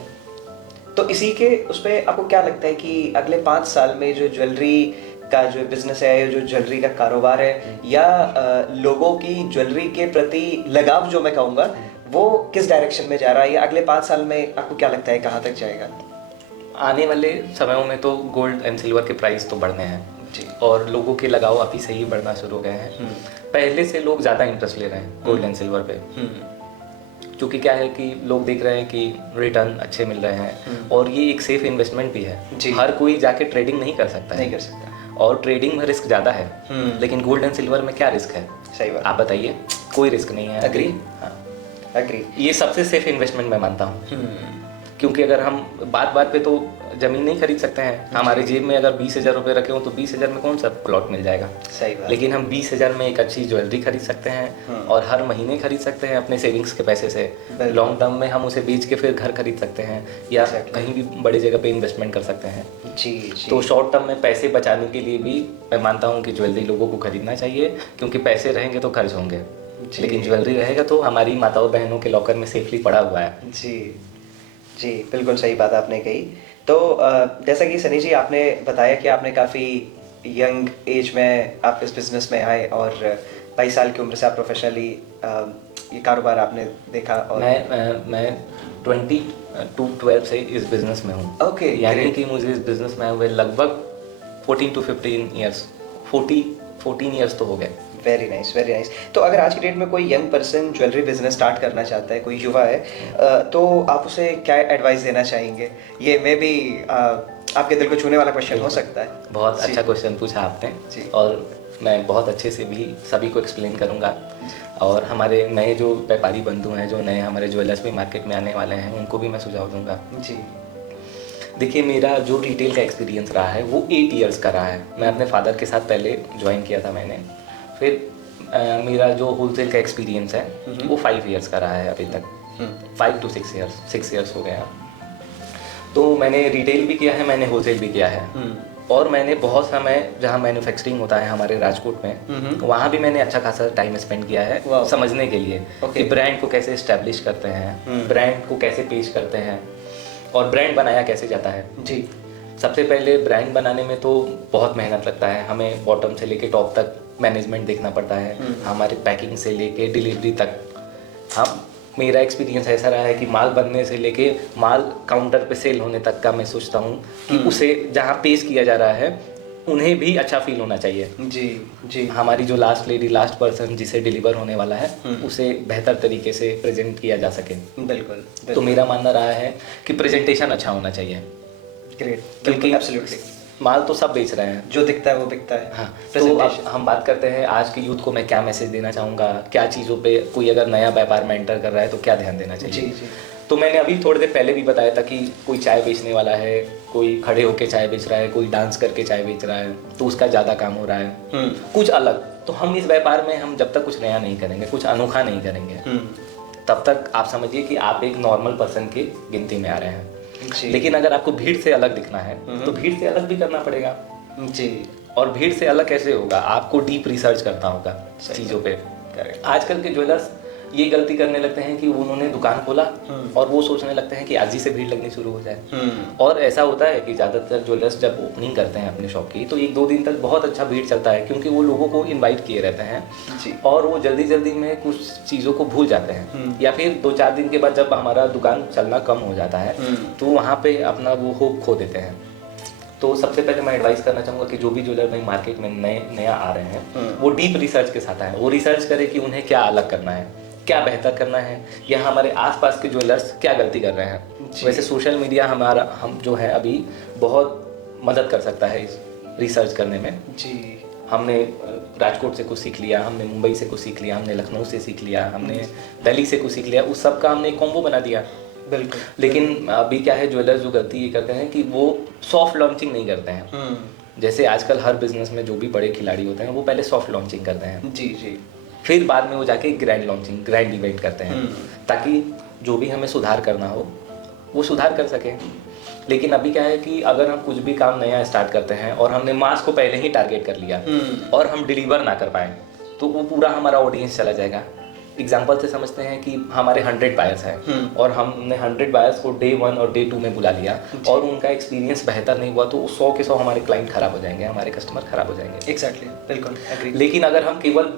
तो इसी के उस पर आपको क्या लगता है कि अगले 5 साल में जो ज्वेलरी का जो बिजनेस है, जो ज्वेलरी का कारोबार है, या लोगों की ज्वेलरी के प्रति लगाव जो मैं कहूँगा, वो किस डायरेक्शन में जा रहा है? या अगले 5 साल में आपको क्या लगता है कहाँ तक जाएगा? आने वाले समयों में तो गोल्ड एंड सिल्वर के प्राइस तो बढ़ने हैं जी। और लोगों के लगाव अभी से ही बढ़ना शुरू हो गए हैं। पहले से लोग ज़्यादा इंटरेस्ट ले रहे हैं गोल्ड एंड सिल्वर पे, क्योंकि क्या है कि लोग देख रहे हैं कि रिटर्न अच्छे मिल रहे हैं और ये एक सेफ इन्वेस्टमेंट भी है। हर कोई जाके ट्रेडिंग नहीं कर सकता है, नहीं कर सकता, और ट्रेडिंग में रिस्क ज़्यादा है। लेकिन गोल्ड एंड सिल्वर में क्या रिस्क है? सही बात। आप बताइए, कोई रिस्क नहीं है। Agree। हाँ, एग्री। ये सबसे सेफ इन्वेस्टमेंट मैं मानता हूँ। क्योंकि अगर हम बात पे तो ज़मीन नहीं खरीद सकते हैं। हमारे जेब में अगर 20,000 रुपये रखे हो तो 20,000 में कौन सा प्लॉट मिल जाएगा? सही बात। लेकिन हम 20,000 में एक अच्छी ज्वेलरी खरीद सकते हैं और हर महीने खरीद सकते हैं अपने सेविंग्स के पैसे से। लॉन्ग टर्म में हम उसे बेच के फिर घर खरीद सकते हैं या कहीं भी बड़ी जगह पे इन्वेस्टमेंट कर सकते हैं। जी। तो शॉर्ट टर्म में पैसे बचाने के लिए भी मैं मानता हूँ कि ज्वेलरी लोगों को खरीदना चाहिए, क्योंकि पैसे रहेंगे तो खर्च होंगे, लेकिन ज्वेलरी रहेगा तो हमारी माताओं बहनों के लॉकर में सेफली पड़ा हुआ है। जी जी, बिल्कुल सही बात आपने कही। तो जैसा कि सनी जी आपने बताया कि आपने काफ़ी यंग एज में आप इस बिज़नेस में आए और 22 साल की उम्र से आप प्रोफेशनली ये कारोबार आपने देखा। और मैं 2012 से इस बिज़नेस में हूँ। ओके, यानी कि मुझे इस बिज़नेस में हुए लगभग 14 to 15 ईयर्स, 14 ईयर्स तो हो गए। Very nice, very nice. तो अगर आज की डेट में कोई young person jewellery business start करना चाहता है, कोई युवा है, तो आप उसे क्या एडवाइस देना चाहेंगे? ये मे भी आपके दिल को छूने वाला क्वेश्चन हो सकता है। बहुत अच्छा क्वेश्चन पूछा आपने जी। और मैं बहुत अच्छे से भी सभी को एक्सप्लेन करूँगा। और हमारे नए जो व्यापारी बंधु हैं, जो नए हमारे ज्वेलर्स भी मार्केट में आने वाले हैं, उनको भी मैं सुझाव दूँगा। जी। देखिए, मेरा जो रिटेल का एक्सपीरियंस रहा है वो 8 ईयर्स का रहा है। मैं अपने फादर के साथ पहले ज्वाइन किया था मैंने। फिर मेरा जो होलसेल का एक्सपीरियंस है वो 5 ईयर्स का रहा है अभी तक। 5 to 6 ईयर्स हो गया। तो मैंने रिटेल भी किया है, मैंने होलसेल भी किया है। और मैंने बहुत समय जहाँ मैन्युफैक्चरिंग होता है हमारे राजकोट में, वहाँ भी मैंने अच्छा खासा टाइम स्पेंड किया है समझने के लिए कि ब्रांड को कैसे इस्टेब्लिश करते हैं, ब्रांड को कैसे पेश करते हैं और ब्रांड बनाया कैसे जाता है। जी। सबसे पहले ब्रांड बनाने में तो बहुत मेहनत लगता है। हमें बॉटम से लेके टॉप तक मैनेजमेंट देखना पड़ता है, हमारे पैकिंग से लेके डिलीवरी तक। हम मेरा एक्सपीरियंस ऐसा रहा है कि माल बनने से लेके माल काउंटर पे सेल होने तक का मैं सोचता हूँ कि उसे जहाँ पेश किया जा रहा है उन्हें भी अच्छा फील होना चाहिए। जी जी। हमारी जो लास्ट लेडी, लास्ट पर्सन जिसे डिलीवर होने वाला है उसे बेहतर तरीके से प्रेजेंट किया जा सके। बिल्कुल। तो मेरा मानना रहा है कि प्रेजेंटेशन अच्छा होना चाहिए। ग्रेट। क्योंकि एब्सोल्युटली माल तो सब बेच रहे हैं, जो दिखता है वो बिकता है। हाँ। तो अब हम बात करते हैं आज के यूथ को मैं क्या मैसेज देना चाहूँगा, क्या चीज़ों पे कोई अगर नया व्यापार में एंटर कर रहा है तो क्या ध्यान देना चाहिए। जी जी। तो मैंने अभी थोड़ी देर पहले भी बताया था कि कोई चाय बेचने वाला है, कोई खड़े होके चाय बेच रहा है, कोई डांस करके चाय बेच रहा है, तो उसका ज़्यादा काम हो रहा है कुछ अलग। तो हम इस व्यापार में हम जब तक कुछ नया नहीं करेंगे, कुछ अनोखा नहीं करेंगे, तब तक आप समझिए कि आप एक नॉर्मल पर्सन की गिनती में आ रहे हैं। लेकिन अगर आपको भीड़ से अलग दिखना है तो भीड़ से अलग भी करना पड़ेगा जी। और भीड़ से अलग कैसे होगा, आपको डीप रिसर्च करना होगा चीज़ों पे। आजकल के ज्वेलर्स ये गलती करने लगते हैं कि उन्होंने दुकान खोला और वो सोचने लगते हैं कि आज ही से भीड़ लगनी शुरू हो जाए। और ऐसा होता है कि ज़्यादातर ज्वेलर्स जब ओपनिंग करते हैं अपने शॉप की तो 1-2 दिन तक बहुत अच्छा भीड़ चलता है, क्योंकि वो लोगों को इनवाइट किए रहते हैं और वो जल्दी जल्दी में कुछ चीज़ों को भूल जाते हैं, या फिर 2-4 दिन के बाद जब हमारा दुकान चलना कम हो जाता है तो वहाँ पे अपना वो होप खो देते हैं। तो सबसे पहले मैं एडवाइस करना चाहूँगा कि जो भी ज्वेलर भाई मार्केट में नया आ रहे हैं वो डीप रिसर्च के साथ आए। वो रिसर्च करें कि उन्हें क्या अलग करना है, क्या बेहतर करना है, या हमारे आसपास के ज्वेलर्स क्या गलती कर रहे हैं। वैसे सोशल मीडिया हम जो है अभी बहुत मदद कर सकता है इस रिसर्च करने में। जी। हमने राजकोट से कुछ सीख लिया, हमने मुंबई से कुछ सीख लिया, हमने लखनऊ से सीख लिया, हमने दिल्ली से कुछ सीख लिया, उस सब का हमने एक कॉम्बो बना दिया। बिल्कुल। लेकिन अभी क्या है, ज्वेलर्स जो गलती ये करते हैं कि वो सॉफ्ट लॉन्चिंग नहीं करते हैं। जैसे आजकल हर बिजनेस में जो भी बड़े खिलाड़ी होते हैं वो पहले सॉफ्ट लॉन्चिंग करते हैं, जी जी, फिर बाद में वो जाके ग्रैंड लॉन्चिंग, ग्रैंड इवेंट करते हैं, ताकि जो भी हमें सुधार करना हो वो सुधार कर सकें। लेकिन अभी क्या है कि अगर हम कुछ भी काम नया स्टार्ट करते हैं और हमने मास को पहले ही टारगेट कर लिया और हम डिलीवर ना कर पाए तो वो पूरा हमारा ऑडियंस चला जाएगा। एग्जाम्पल से समझते हैं कि हमारे 100 बायर्स हैं और हमने 100 बायर्स को डे 1 और डे 2 में बुला लिया और उनका एक्सपीरियंस बेहतर नहीं हुआ तो 100 के 100 हमारे क्लाइंट खराब हो जाएंगे, हमारे कस्टमर खराब हो जाएंगे। एग्जैक्टली, बिल्कुल एग्री। लेकिन अगर हम केवल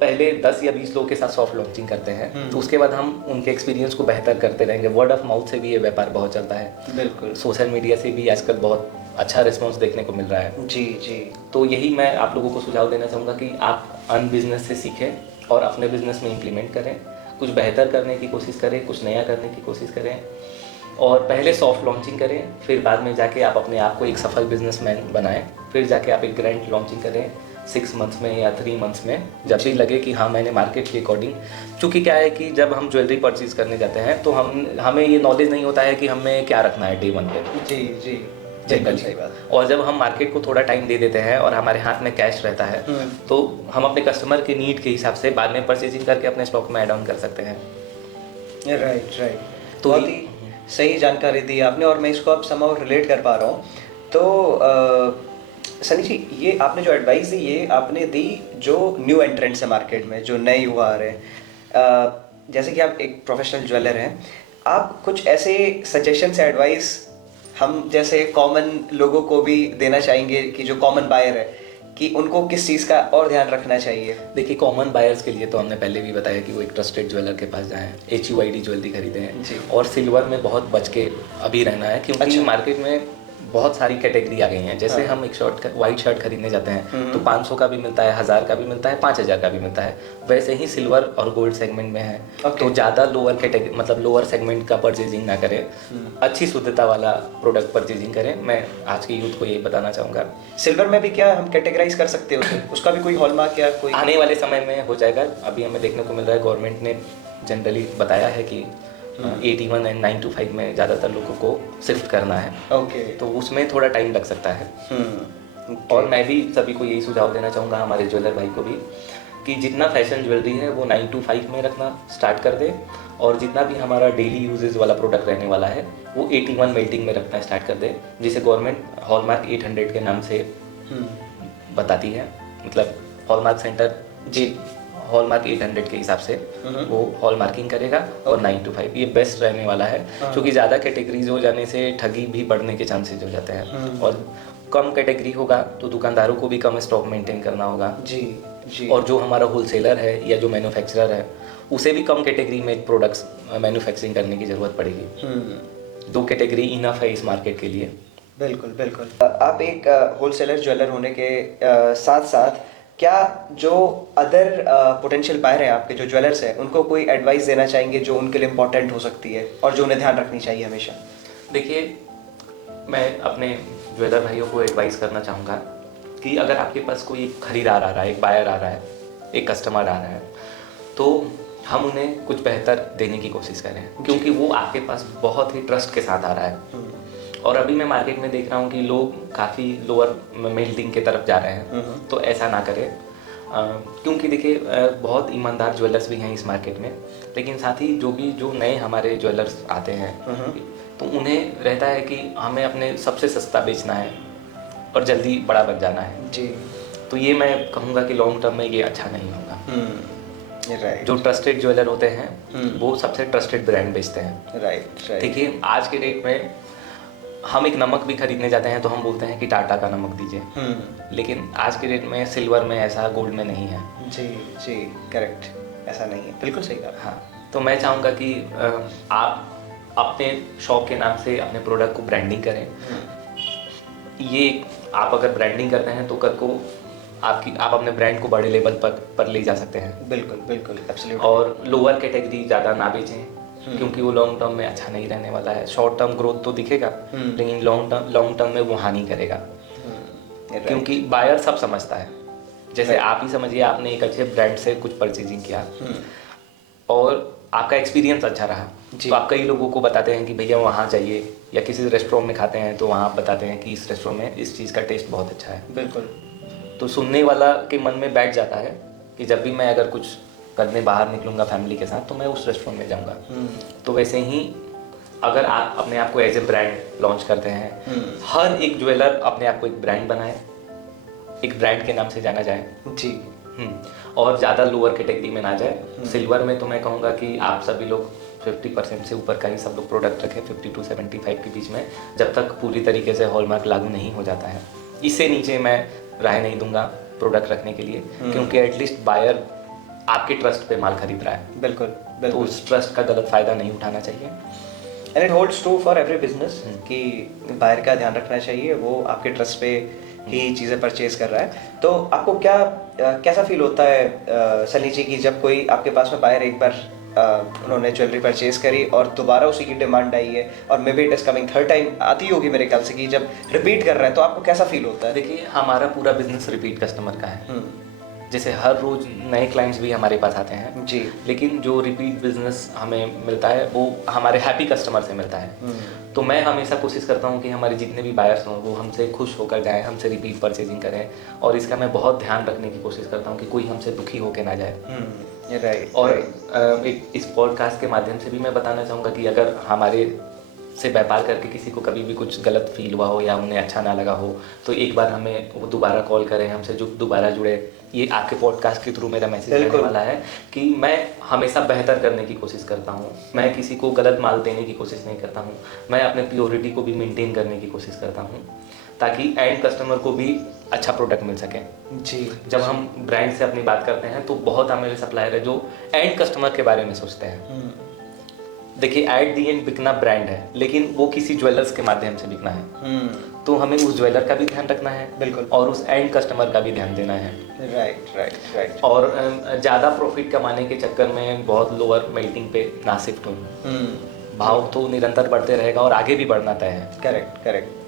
पहले 10 या 20 लोगों के साथ सॉफ्ट लॉन्चिंग करते हैं तो उसके बाद हम उनके एक्सपीरियंस को बेहतर करते रहेंगे। वर्ड ऑफ माउथ से भी ये व्यापार बहुत चलता है, बिल्कुल। सोशल मीडिया से भी आजकल बहुत अच्छा रिस्पॉन्स देखने को मिल रहा है। जी जी। तो यही मैं आप लोगों को सुझाव देना चाहूँगा कि आप अन बिजनेस से सीखें और अपने बिजनेस में इम्प्लीमेंट करें, कुछ बेहतर करने की कोशिश करें, कुछ नया करने की कोशिश करें और पहले सॉफ्ट लॉन्चिंग करें, फिर बाद में जाके आप अपने आप को एक सफल बिजनेसमैन बनाएं, फिर जाके आप एक ग्रैंड लॉन्चिंग करें 6 मंथ्स में या 3 मंथ्स में, जब भी लगे कि हाँ मैंने मार्केट के अकॉर्डिंग। क्योंकि क्या है कि जब हम ज्वेलरी परचेज करने जाते हैं तो हमें ये नॉलेज नहीं होता है कि हमें क्या रखना है डे 1 पे। जी जी, जनरल सही बात। और जब हम मार्केट को थोड़ा टाइम दे देते हैं और हमारे हाथ में कैश रहता है तो हम अपने कस्टमर के नीड के हिसाब से बाद में परचेजिंग करके अपने स्टॉक में ऐड ऑन कर सकते हैं। राइट राइट, तो बहुत ही सही जानकारी दी आपने और मैं इसको अब समहाउ रिलेट कर पा रहा हूँ। तो सनी जी, ये आपने जो एडवाइस दी ये आपने दी जो न्यू एंट्रेंट्स है मार्केट में, जो नए युवा आ रहे हैं, जैसे कि आप एक प्रोफेशनल ज्वेलर हैं, आप कुछ ऐसे सजेशन से एडवाइस हम जैसे कॉमन लोगों को भी देना चाहेंगे कि जो कॉमन बायर है कि उनको किस चीज़ का और ध्यान रखना चाहिए? देखिए, कॉमन बायर्स के लिए तो हमने पहले भी बताया कि वो एक ट्रस्टेड ज्वेलर के पास जाएं, HUID ज्वेलरी खरीदें और सिल्वर में बहुत बच के अभी रहना है, क्योंकि मार्केट में बहुत सारी कैटेगरी आ गई हैं। जैसे हम एक वाइट शर्ट खरीदने जाते हैं तो 500 का भी मिलता है, 1000 का भी मिलता है, 5000 का भी मिलता है। वैसे ही सिल्वर और गोल्ड सेगमेंट में है तो ज़्यादा लोअर कैटेगरी मतलब लोअर सेगमेंट का परचेजिंग ना करें, अच्छी शुद्धता वाला प्रोडक्ट परचेजिंग करें। मैं आज के यूथ को यही बताना चाहूँगा। सिल्वर में भी क्या हम कैटेगराइज कर सकते हैं उसका भी कोई हॉलमार्क या कोई? आने वाले समय में हो जाएगा। अभी हमें देखने को मिल रहा है, गवर्नमेंट ने जनरली बताया है कि 81 एंड 925 में ज़्यादातर लोगों को शिफ्ट करना है। ओके। तो उसमें थोड़ा टाइम लग सकता है। और मैं भी सभी को यही सुझाव देना चाहूँगा, हमारे ज्वेलर भाई को भी, कि जितना फैशन ज्वेलरी है वो 9 to 5 में रखना स्टार्ट कर दे और जितना भी हमारा डेली यूजेज वाला प्रोडक्ट रहने वाला है वो 81 मेल्टिंग में रखना स्टार्ट कर दे, जिसे गवर्नमेंट हॉलमार्क 800 के नाम से बताती है। मतलब हॉलमार्क सेंटर जी हॉलमार्क 800 के हिसाब से वो हॉलमार्किंग करेगा और 9 to 5 ये बेस्ट रहने वाला है, क्योंकि ज़्यादा कैटेगरीज हो जाने से ठगी भी बढ़ने के चांसेस हो जाते हैं और कम कैटेगरी होगा तो दुकानदारों को भी कम स्टॉक मेंटेन करना होगा। जी जी। और जो हमारा होलसेलर है या जो मैन्युफैक्चरर है उसे भी कम कैटेगरी में प्रोडक्ट्स मैन्युफैक्चरिंग करने की ज़रूरत पड़ेगी। 2 कैटेगरी इनफ है इस मार्केट के लिए। बिल्कुल बिल्कुल। आप एक होलसेलर ज्वेलर होने के साथ साथ क्या जो अदर पोटेंशियल बायर हैं आपके जो ज्वेलर्स हैं उनको कोई एडवाइस देना चाहेंगे जो उनके लिए इम्पोर्टेंट हो सकती है और जो उन्हें ध्यान रखनी चाहिए हमेशा? देखिए, मैं अपने ज्वेलर भाइयों को एडवाइस करना चाहूँगा कि अगर आपके पास कोई एक खरीदार आ रहा है, एक बायर आ रहा है, एक कस्टमर आ रहा है, तो हम उन्हें कुछ बेहतर देने की कोशिश करें, क्योंकि वो आपके पास बहुत ही ट्रस्ट के साथ आ रहा है। और अभी मैं मार्केट में देख रहा हूँ कि लोग काफ़ी लोअर मेल्टिंग की तरफ जा रहे हैं, तो ऐसा ना करें। क्योंकि देखिए, बहुत ईमानदार ज्वेलर्स भी हैं इस मार्केट में, लेकिन साथ ही जो नए हमारे ज्वेलर्स आते हैं तो उन्हें रहता है कि हमें अपने सबसे सस्ता बेचना है और जल्दी बड़ा बन जाना है जी। तो ये मैं कहूँगा कि लॉन्ग टर्म में ये अच्छा नहीं होगा। राइट। जो ट्रस्टेड ज्वेलर होते हैं वो सबसे ट्रस्टेड ब्रांड बेचते हैं। Right right. देखिए, आज के डेट में हम एक नमक भी खरीदने जाते हैं तो हम बोलते हैं कि टाटा का नमक दीजिए, लेकिन आज के डेट में सिल्वर में ऐसा, गोल्ड में नहीं है। जी जी, करेक्ट, ऐसा नहीं है, बिल्कुल सही कहा। हाँ, तो मैं चाहूँगा कि आप अपने शॉप के नाम से अपने प्रोडक्ट को ब्रांडिंग करें। ये आप अगर ब्रांडिंग करते हैं तो कल को आप अपने ब्रांड को बड़े लेवल पर ले जा सकते हैं। बिल्कुल बिल्कुल, एब्सोल्युटली। और लोअर कैटेगरी ज़्यादा ना बेचें, क्योंकि वो लॉन्ग टर्म में अच्छा नहीं रहने वाला है। शॉर्ट टर्म ग्रोथ तो दिखेगा, लेकिन लॉन्ग टर्म में वो हानि करेगा। क्योंकि बायर सब समझता है। जैसे आप ही समझिए, आपने एक अच्छे ब्रांड से कुछ परचेजिंग किया और आपका एक्सपीरियंस अच्छा रहा, तो आप कई लोगों को बताते हैं कि भैया वहाँ जाइए, या किसी रेस्टोरेंट में खाते हैं तो वहाँ आप बताते हैं कि इस रेस्टोरेंट में इस चीज़ का टेस्ट बहुत अच्छा है। बिल्कुल। तो सुनने वाला के मन में बैठ जाता है कि जब भी मैं अगर कुछ करने बाहर निकलूँगा फैमिली के साथ तो मैं उस रेस्टोरेंट में जाऊँगा। तो वैसे ही अगर आप अपने आप को एज ए ब्रांड लॉन्च करते हैं, हर एक ज्वेलर अपने आप को एक ब्रांड बनाए, एक ब्रांड के नाम से जाना जाए जी। और ज़्यादा लोअर कैटेगरी में ना जाए। सिल्वर में तो मैं कहूँगा कि आप सभी लोग 50% से ऊपर का ही सब लोग प्रोडक्ट रखें, 50 to 75 के बीच में, जब तक पूरी तरीके से हॉलमार्क लागू नहीं हो जाता है। इससे नीचे मैं राय नहीं दूंगा प्रोडक्ट रखने के लिए, क्योंकि एटलीस्ट बायर आपके ट्रस्ट पे माल खरीद रहा है। बिल्कुल तो बिल्कुल। उस ट्रस्ट का गलत फ़ायदा नहीं उठाना चाहिए। And it holds true for every business कि बायर का ध्यान रखना चाहिए, वो आपके ट्रस्ट पे ही चीज़ें परचेज कर रहा है। तो आपको कैसा फील होता है सनी जी की जब कोई आपके पास में बायर एक बार उन्होंने ज्वेलरी परचेज करी और दोबारा उसी की डिमांड आई है और may be it is coming third time, आती होगी मेरे ख्याल से, कि जब रिपीट कर रहा है तो आपको कैसा फील होता है? देखिए, हमारा पूरा बिजनेस रिपीट कस्टमर का है। जैसे हर रोज़ नए क्लाइंट्स भी हमारे पास आते हैं जी, लेकिन जो रिपीट बिजनेस हमें मिलता है वो हमारे हैप्पी कस्टमर से मिलता है। तो मैं हमेशा कोशिश करता हूँ कि हमारे जितने भी बायर्स हों वो हमसे खुश होकर जाएं, हमसे रिपीट परचेजिंग करें, और इसका मैं बहुत ध्यान रखने की कोशिश करता हूँ कि कोई हमसे दुखी होकर ना जाए। राइट। और एक इस पॉडकास्ट के माध्यम से भी मैं बताना चाहूँगा कि अगर हमारे से व्यापार करके किसी को कभी भी कुछ गलत फील हुआ हो या उन्हें अच्छा ना लगा हो तो एक बार हमें वो दोबारा कॉल करें, हमसे जो दोबारा जुड़े। ये आपके पॉडकास्ट के थ्रू मेरा मैसेज रहने वाला है कि मैं हमेशा बेहतर करने की कोशिश करता हूँ। मैं किसी को गलत माल देने की कोशिश नहीं करता हूँ, मैं अपने प्योरिटी को भी मेंटेन करने की कोशिश करता हूँ ताकि एंड कस्टमर को भी अच्छा प्रोडक्ट मिल सके। जी, जब हम ब्रांड से अपनी बात करते हैं तो बहुत हमारे सप्लायर है जो एंड कस्टमर के बारे में सोचते हैं। देखिए, एट दी एंड बिकना ब्रांड है, लेकिन वो किसी ज्वेलर्स के माध्यम से बिकना है। तो हमें उस ज्वेलर का भी ध्यान रखना है, बिल्कुल, और उस एंड कस्टमर का भी ध्यान देना है। Right right right. और ज़्यादा प्रॉफिट कमाने के चक्कर में बहुत लोअर मेल्टिंग पे ना शिफ्ट हो। भाव तो निरंतर बढ़ते रहेगा और आगे भी बढ़ना तय है। Correct correct.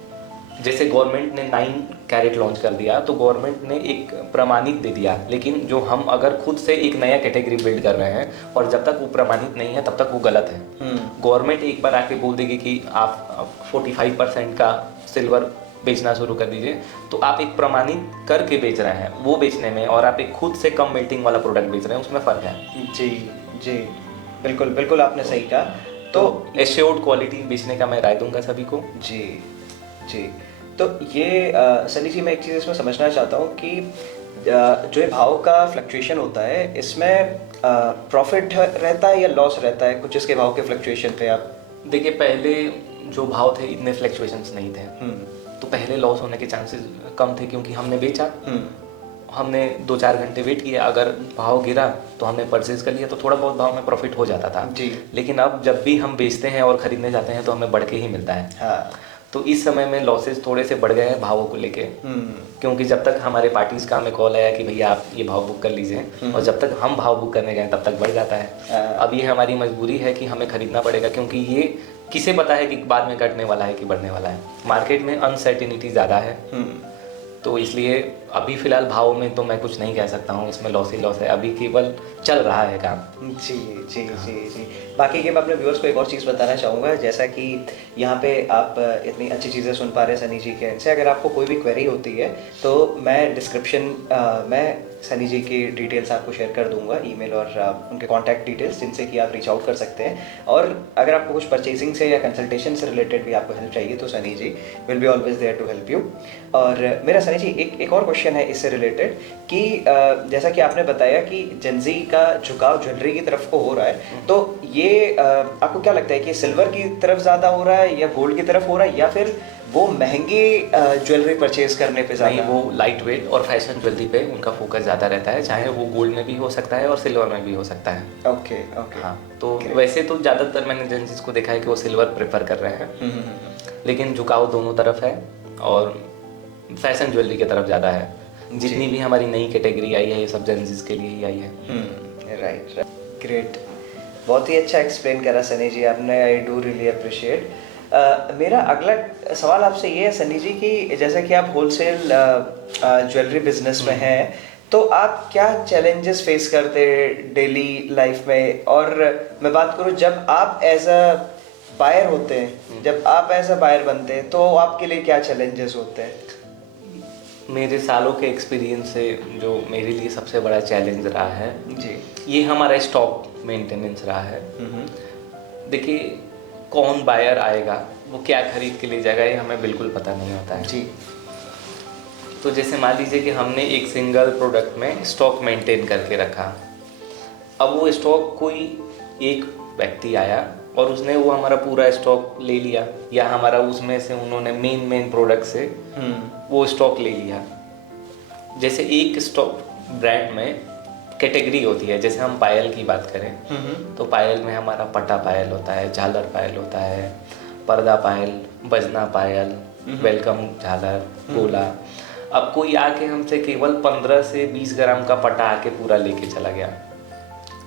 जैसे गवर्नमेंट ने 9 कैरेट लॉन्च कर दिया तो गवर्नमेंट ने एक प्रमाणित दे दिया, लेकिन जो हम अगर खुद से एक नया कैटेगरी बिल्ड कर रहे हैं और जब तक वो प्रमाणित नहीं है तब तक वो गलत है। गवर्नमेंट एक बार आके बोल देगी कि आप 45% का सिल्वर बेचना शुरू कर दीजिए, तो आप एक प्रमाणित करके बेच रहे हैं वो बेचने में, और आप एक खुद से कम मेल्टिंग वाला प्रोडक्ट बेच रहे हैं, उसमें फ़र्क है। जी जी, बिल्कुल बिल्कुल, आपने सही कहा। तो एश्योर्ड क्वालिटी बेचने का मैं राय दूंगा सभी को। जी जी। तो ये सनी जी, मैं एक चीज़ इसमें समझना चाहता हूँ कि जो ये भाव का फ्लक्चुएशन होता है इसमें प्रॉफिट रहता है या लॉस रहता है कुछ इसके भाव के फ्लक्चुएशन पे? आप देखिए, पहले जो भाव थे इतने फ्लक्चुएशंस नहीं थे, तो पहले लॉस होने के चांसेस कम थे क्योंकि हमने बेचा हमने 2-4 घंटे वेट किया, अगर भाव गिरा तो हमने परचेज कर लिया, तो थोड़ा बहुत भाव में प्रॉफिट हो जाता था जी। लेकिन अब जब भी हम बेचते हैं और ख़रीदने जाते हैं तो हमें बढ़ के ही मिलता है। हाँ। तो इस समय में लॉसेस थोड़े से बढ़ गए हैं भावों को लेके, क्योंकि जब तक हमारे पार्टीज का हमें कॉल आया कि भैया आप ये भाव बुक कर लीजिए, और जब तक हम भाव बुक करने गए तब तक बढ़ जाता है। अब ये हमारी मजबूरी है कि हमें खरीदना पड़ेगा, क्योंकि ये किसे पता है कि बाद में घटने वाला है कि बढ़ने वाला है। मार्केट में अनसर्टिनिटी ज़्यादा है, तो इसलिए अभी फ़िलहाल भाव में तो मैं कुछ नहीं कह सकता हूँ, इसमें लॉस ही लॉस है, अभी केवल चल रहा है काम। जी जी जी जी। बाकी के मैं अपने व्यूअर्स को एक और चीज़ बताना चाहूँगा, जैसा कि यहाँ पे आप इतनी अच्छी चीज़ें सुन पा रहे हैं सनी जी के एंड से। अगर आपको कोई भी क्वेरी होती है तो मैं डिस्क्रिप्शन में सनी जी की डिटेल्स आपको शेयर कर दूंगा, ईमेल और उनके कॉन्टैक्ट डिटेल्स, जिनसे कि आप रीच आउट कर सकते हैं। और अगर आपको कुछ परचेजिंग से या कंसल्टेशन से रिलेटेड भी आपको हेल्प चाहिए तो Sunny ji will be always there to help you. और मेरा सनी जी एक और क्वेश्चन है इससे रिलेटेड कि जैसा कि आपने बताया कि जेनजी का झुकाव ज्वेलरी की तरफ को हो रहा है, तो ये आपको क्या लगता है कि सिल्वर की तरफ ज़्यादा हो रहा है या गोल्ड की तरफ हो रहा है, या फिर वो महंगी ज्वेलरी परचेज करने पे ज़्यादा? नहीं, वो लाइट वेट और फैशन ज्वेलरी पे उनका फोकस ज़्यादा रहता है, चाहे वो गोल्ड में भी हो सकता है और सिल्वर में भी हो सकता है। Okay okay. हाँ, तो वैसे तो ज़्यादातर मैंने जेंट्स को देखा है कि वो सिल्वर प्रेफर कर रहे हैं, लेकिन झुकाव दोनों तरफ है और फैशन ज्वेलरी की तरफ ज़्यादा है। जितनी भी हमारी नई कैटेगरी आई है ये सब जेंट्स के लिए ही आई है। Right, great. बहुत ही अच्छा एक्सप्लेन करा सनी जी आपने, आई डू रियली अप्रिशिएट। मेरा अगला सवाल आपसे ये है सनी जी कि जैसा कि आप होलसेल ज्वेलरी बिजनेस में हैं, तो आप क्या चैलेंजेस फेस करते हैं डेली लाइफ में? और मैं बात करूँ जब आप एज अ बायर होते हैं, जब आप एज अ बायर बनते हैं, तो आपके लिए क्या चैलेंजेस होते हैं? मेरे सालों के एक्सपीरियंस से जो मेरे लिए सबसे बड़ा चैलेंज रहा है जी, ये हमारा स्टॉक मेंटेनेंस रहा है। देखिए, कौन बायर आएगा, वो क्या खरीद के ले जाएगा, ये हमें बिल्कुल पता नहीं होता है जी। तो जैसे मान लीजिए कि हमने एक सिंगल प्रोडक्ट में स्टॉक मेंटेन करके रखा, अब वो स्टॉक कोई एक व्यक्ति आया और उसने वो हमारा पूरा स्टॉक ले लिया, या हमारा उसमें से उन्होंने मेन प्रोडक्ट से वो स्टॉक ले लिया। जैसे एक स्टॉक ब्रांड में कैटेगरी होती है, जैसे हम पायल की बात करें तो पायल में हमारा पट्टा पायल होता है, झालर पायल होता है, पर्दा पायल, बजना पायल, वेलकम झालर, गोला। अब कोई आके हमसे केवल 15 से 20 ग्राम का पट्टा आके पूरा लेके चला गया,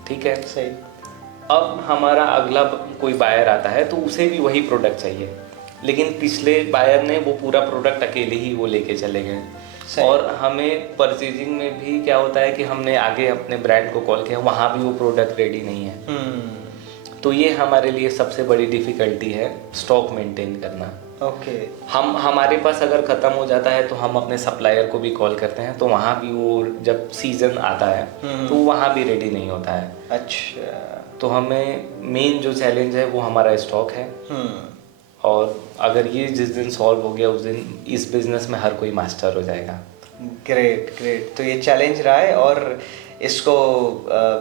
ठीक है, सही। अब हमारा अगला कोई बायर आता है तो उसे भी वही प्रोडक्ट चाहिए, लेकिन पिछले बायर ने वो पूरा प्रोडक्ट अकेले ही वो लेके चले गए। और हमें परचेजिंग में भी क्या होता है कि हमने आगे अपने ब्रांड को कॉल किया, वहाँ भी वो प्रोडक्ट रेडी नहीं है। तो ये हमारे लिए सबसे बड़ी डिफ़िकल्टी है, स्टॉक मेंटेन करना। ओके। हमारे पास अगर ख़त्म हो जाता है तो हम अपने सप्लायर को भी कॉल करते हैं, तो वहाँ भी वो जब सीज़न आता है तो वहाँ भी रेडी नहीं होता है। अच्छा। तो हमें मेन जो चैलेंज है वो हमारा स्टॉक है, और अगर ये जिस दिन सॉल्व हो गया उस दिन इस बिज़नेस में हर कोई मास्टर हो जाएगा। Great great. तो ये चैलेंज रहा है, और इसको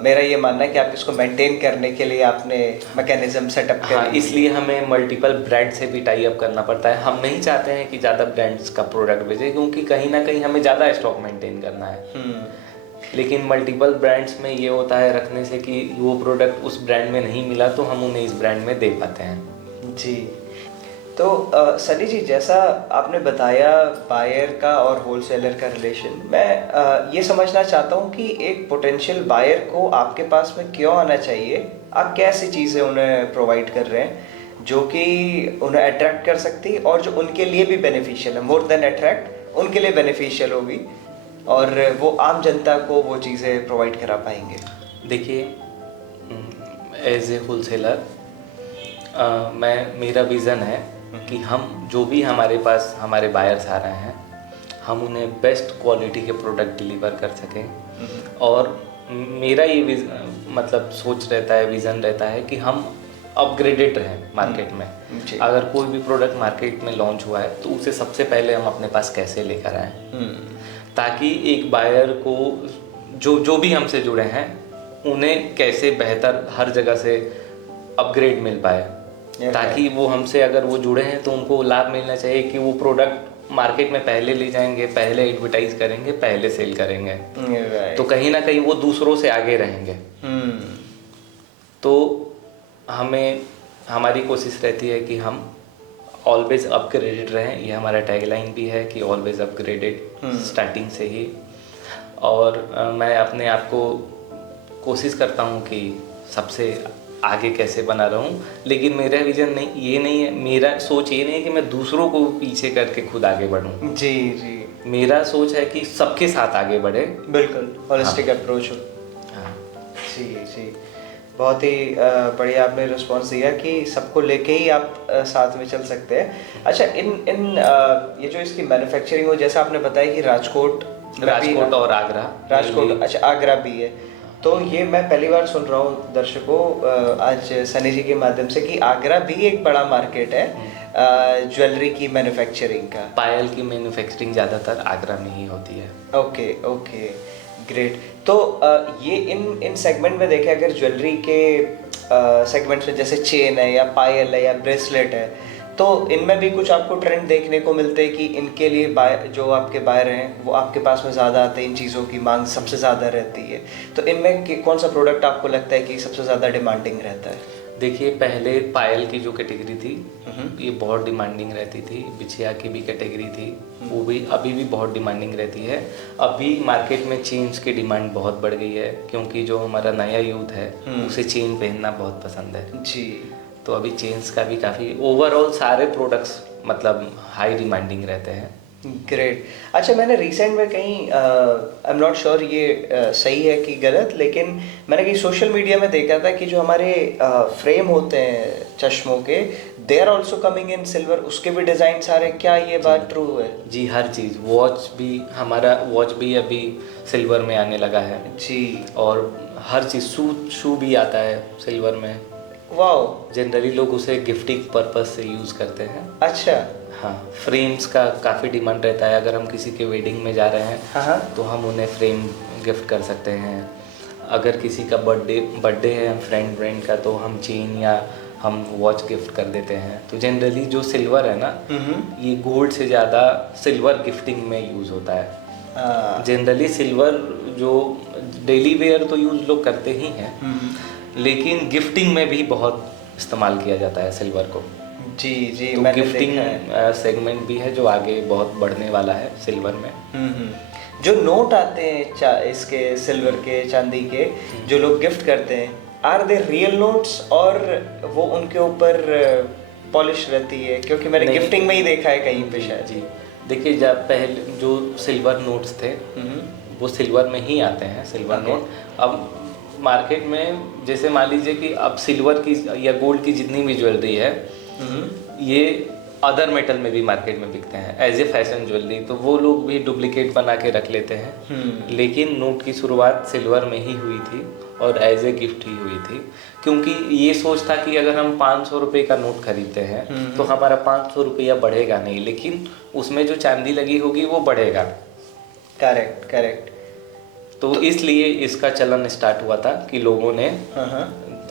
मेरा ये मानना है कि आप इसको मेंटेन करने के लिए आपने मैकेनिज्म सेटअप कर। हाँ, इसलिए हमें मल्टीपल ब्रांड से भी टाई अप करना पड़ता है। हम नहीं चाहते हैं कि ज़्यादा ब्रांड्स का प्रोडक्ट भेजें, क्योंकि कहीं ना कहीं हमें ज़्यादा स्टॉक मेंटेन करना है। लेकिन मल्टीपल ब्रांड्स में ये होता है रखने से कि वो प्रोडक्ट उस ब्रांड में नहीं मिला तो हम उन्हें इस ब्रांड में दे पाते हैं। जी। तो सनी जी, जैसा आपने बताया बायर का और होलसेलर का रिलेशन, मैं ये समझना चाहता हूँ कि एक पोटेंशियल बायर को आपके पास में क्यों आना चाहिए? आप कैसी चीज़ें उन्हें प्रोवाइड कर रहे हैं जो कि उन्हें अट्रैक्ट कर सकती है और जो उनके लिए भी बेनिफिशियल है, मोर देन अट्रैक्ट, उनके लिए बेनिफिशियल होगी, और वो आम जनता को वो चीज़ें प्रोवाइड करा पाएंगे? देखिए, एज ए होलसेलर मेरा विज़न है कि हम जो भी हमारे पास हमारे बायर्स आ रहे हैं, हम उन्हें बेस्ट क्वालिटी के प्रोडक्ट डिलीवर कर सकें। और मेरा ये मतलब सोच रहता है, विज़न रहता है कि हम अपग्रेडेड रहें मार्केट में। अगर कोई भी प्रोडक्ट मार्केट में लॉन्च हुआ है तो उसे सबसे पहले हम अपने पास कैसे लेकर आएँ, ताकि एक बायर को जो भी हमसे जुड़े हैं उन्हें कैसे बेहतर हर जगह से अपग्रेड मिल पाए, ताकि वो हमसे अगर वो जुड़े हैं तो उनको लाभ मिलना चाहिए कि वो प्रोडक्ट मार्केट में पहले ले जाएंगे, पहले एडवर्टाइज करेंगे, पहले सेल करेंगे, राइट। तो कहीं ना कहीं वो दूसरों से आगे रहेंगे। तो हमारी कोशिश रहती है कि हम ऑलवेज अपग्रेडेड रहें। ये हमारा टैगलाइन भी है कि ऑलवेज अपग्रेडेड, स्टार्टिंग से ही। और मैं अपने आप को कोशिश करता हूँ कि सबसे आगे कैसे बना रहूं, लेकिन मेरा विजन ये नहीं है, मेरा सोच ये नहीं है कि मैं दूसरों को पीछे करके खुद आगे बढ़ूं। जी जी, मेरा सोच है कि सबके साथ आगे बढ़े। बिल्कुल होलिस्टिक अप्रोच हो। हाँ। जी जी, बहुत ही बढ़िया आपने रिस्पॉन्स दिया कि सबको लेके ही आप साथ में चल सकते हैं। अच्छा, इन ये जो इसकी मैन्युफैक्चरिंग हो, जैसा आपने बताया कि राजकोट और आगरा, राजकोट, अच्छा आगरा भी है, तो ये मैं पहली बार सुन रहा हूँ दर्शकों आज सनी जी के माध्यम से कि आगरा भी एक बड़ा मार्केट है ज्वेलरी की मैन्युफैक्चरिंग का। पायल की मैन्युफैक्चरिंग ज़्यादातर आगरा में ही होती है। Okay okay, great. तो ये इन सेगमेंट में देखें, अगर ज्वेलरी के सेगमेंट्स में जैसे चेन है या पायल है या ब्रेसलेट है, तो इनमें भी कुछ आपको ट्रेंड देखने को मिलते हैं कि इनके लिए जो आपके बायर हैं वो आपके पास में ज़्यादा आते हैं, इन चीज़ों की मांग सबसे ज़्यादा रहती है, तो इनमें कौन सा प्रोडक्ट आपको लगता है कि सबसे ज़्यादा डिमांडिंग रहता है? देखिए, पहले पायल की जो कैटेगरी थी ये बहुत डिमांडिंग रहती थी। बिछिया की भी कैटेगरी थी, वो भी अभी भी बहुत डिमांडिंग रहती है। अभी मार्केट में चेन्स की डिमांड बहुत बढ़ गई है, क्योंकि जो हमारा नया यूथ है उसे चेन पहनना बहुत पसंद है जी। तो अभी चेन्स का भी काफ़ी, ओवरऑल सारे प्रोडक्ट्स मतलब हाई डिमांडिंग रहते हैं। ग्रेट। अच्छा, मैंने रिसेंट में कहीं आई एम नॉट श्योर ये सही है कि गलत, लेकिन मैंने कहीं सोशल मीडिया में देखा था कि जो हमारे फ्रेम होते हैं चश्मों के, they are also coming in silver, उसके भी डिज़ाइन सारे, क्या ये बात ट्रू है? जी, हर चीज़, वॉच भी, हमारा वॉच भी अभी सिल्वर में आने लगा है जी। और हर चीज़, शू भी आता है सिल्वर में। वाओ। जनरली लोग उसे गिफ्टिंग पर्पस से यूज़ करते हैं। अच्छा। हाँ, फ्रेम्स का काफ़ी डिमांड रहता है। अगर हम किसी के वेडिंग में जा रहे हैं हाँ, तो हम उन्हें फ्रेम गिफ्ट कर सकते हैं। अगर किसी का बर्थडे है फ्रेंड का, तो हम चेन या हम वॉच गिफ्ट कर देते हैं। तो जनरली जो सिल्वर है ना, ये गोल्ड से ज़्यादा सिल्वर गिफ्टिंग में यूज़ होता है। जनरली सिल्वर जो डेली वेयर तो यूज़ लोग करते ही हैं, लेकिन गिफ्टिंग में भी बहुत इस्तेमाल किया जाता है सिल्वर को। जी जी, तो मैंने गिफ्टिंग देखा है। सेगमेंट भी है जो आगे बहुत बढ़ने वाला है सिल्वर में। जो नोट आते हैं इसके सिल्वर के, चांदी के, जो लोग गिफ्ट करते हैं, आर दे रियल नोट्स और वो उनके ऊपर पॉलिश रहती है? क्योंकि मैंने गिफ्टिंग में ही देखा है कहीं पे शायद। जी, देखिए, जब पहले जो सिल्वर नोट्स थे वो सिल्वर में ही आते हैं, सिल्वर नोट। अब मार्केट में जैसे मान लीजिए कि अब सिल्वर की या गोल्ड की जितनी भी ज्वेलरी है, ये अदर मेटल में भी मार्केट में बिकते हैं एज ए फैशन ज्वेलरी, तो वो लोग भी डुप्लीकेट बना के रख लेते हैं। लेकिन नोट की शुरुआत सिल्वर में ही हुई थी और एज ए गिफ्ट ही हुई थी, क्योंकि ये सोच था कि अगर हम 500 रुपये का नोट खरीदते हैं तो हमारा 500 रुपया बढ़ेगा नहीं, लेकिन उसमें जो चांदी लगी होगी वो बढ़ेगा। Correct correct. तो इसलिए इसका चलन स्टार्ट हुआ था कि लोगों ने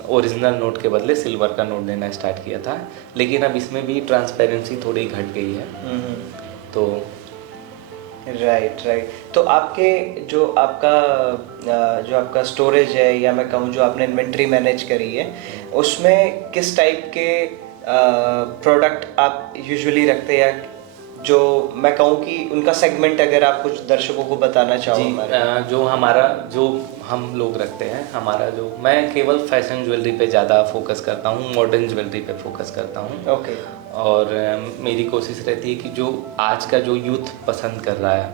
ओरिजिनल नोट के बदले सिल्वर का नोट देना स्टार्ट किया था। लेकिन अब इसमें भी ट्रांसपेरेंसी थोड़ी घट गई है। तो राइट। तो आपके जो आपका स्टोरेज है, या मैं कहूँ जो आपने इन्वेंट्री मैनेज करी है, उसमें किस टाइप के प्रोडक्ट आप यूजुअली रखते हैं, या जो मैं कहूँ कि उनका सेगमेंट अगर आप कुछ दर्शकों को बताना चाहो? जो हम लोग रखते हैं, मैं केवल फैशन ज्वेलरी पे ज़्यादा फोकस करता हूँ, मॉडर्न ज्वेलरी पे फोकस करता हूँ। ओके। और मेरी कोशिश रहती है कि जो आज का जो यूथ पसंद कर रहा है,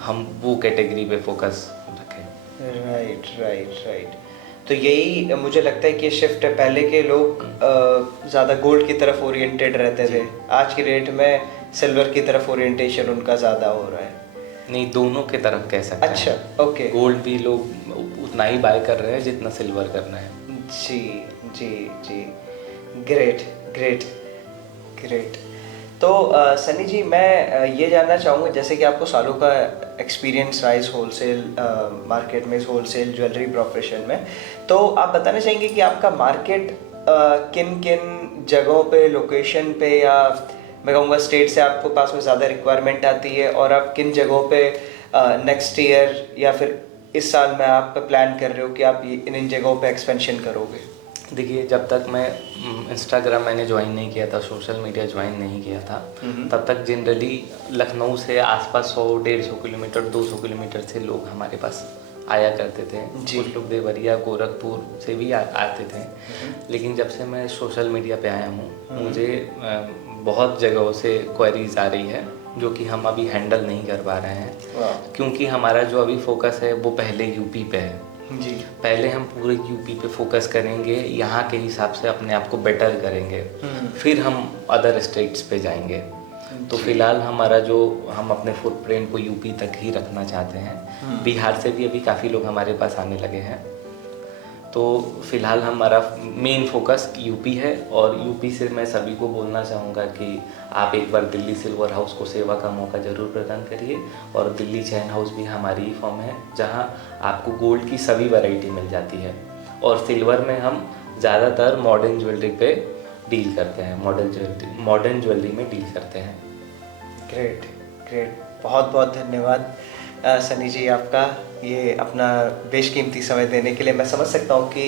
हम वो कैटेगरी पे फोकस रखें। राइट। तो यही मुझे लगता है कि शिफ्ट है। पहले के लोग ज़्यादा गोल्ड की तरफ ओरिएंटेड रहते थे, आज की डेट में सिल्वर की तरफ ओरिएंटेशन उनका ज़्यादा हो रहा है। नहीं, दोनों के तरफ कह सकते हैं। अच्छा, ओके। गोल्ड भी लोग उतना ही बाय कर रहे हैं जितना सिल्वर करना है। जी। ग्रेट। तो सनी जी, मैं ये जानना चाहूँगा, जैसे कि आपको सालों का एक्सपीरियंस रहा इस होलसेल मार्केट में, इस होलसेल ज्वेलरी प्रोफेशन में, तो आप बताना चाहेंगे कि आपका मार्केट किन जगहों पे, लोकेशन पे, या मैं कहूँगा स्टेट से आपको पास में ज़्यादा रिक्वायरमेंट आती है, और आप किन जगहों पे नेक्स्ट ईयर या फिर इस साल में आप प्लान कर रहे हो कि आप इन जगहों पे एक्सपेंशन करोगे? देखिए, जब तक मैं इंस्टाग्राम मैंने ज्वाइन नहीं किया था, सोशल मीडिया ज्वाइन नहीं किया था, तब तक जनरली लखनऊ से आसपास 100-150 किलोमीटर 200 किलोमीटर से लोग हमारे पास आया करते थे। कुछ लोग देवरिया गोरखपुर से भी आते थे। लेकिन जब से मैं सोशल मीडिया पे आया हूँ, मुझे बहुत जगहों से क्वेरीज आ रही है जो कि हम अभी हैंडल नहीं कर पा रहे हैं, क्योंकि हमारा जो अभी फोकस है वो पहले यूपी पे है जी। पहले हम पूरे यूपी पे फोकस करेंगे, यहाँ के हिसाब से अपने आप को बेटर करेंगे, फिर हम अदर स्टेट्स पे जाएंगे। तो फिलहाल हमारा जो हम अपने फुटप्रिंट को यूपी तक ही रखना चाहते हैं। बिहार से भी अभी काफ़ी लोग हमारे पास आने लगे हैं। तो फिलहाल हमारा मेन फोकस यूपी है, और यूपी से मैं सभी को बोलना चाहूँगा कि आप एक बार दिल्ली सिल्वर हाउस को सेवा का मौका ज़रूर प्रदान करिए। और दिल्ली चैन हाउस भी हमारी ही फॉर्म है, जहाँ आपको गोल्ड की सभी वैरायटी मिल जाती है, और सिल्वर में हम ज़्यादातर मॉडर्न ज्वेलरी पे डील करते हैं, मॉडर्न ज्वेलरी में डील करते हैं। ग्रेट ग्रेट, बहुत बहुत धन्यवाद सनी जी आपका ये अपना बेशकीमती समय देने के लिए। मैं समझ सकता हूँ कि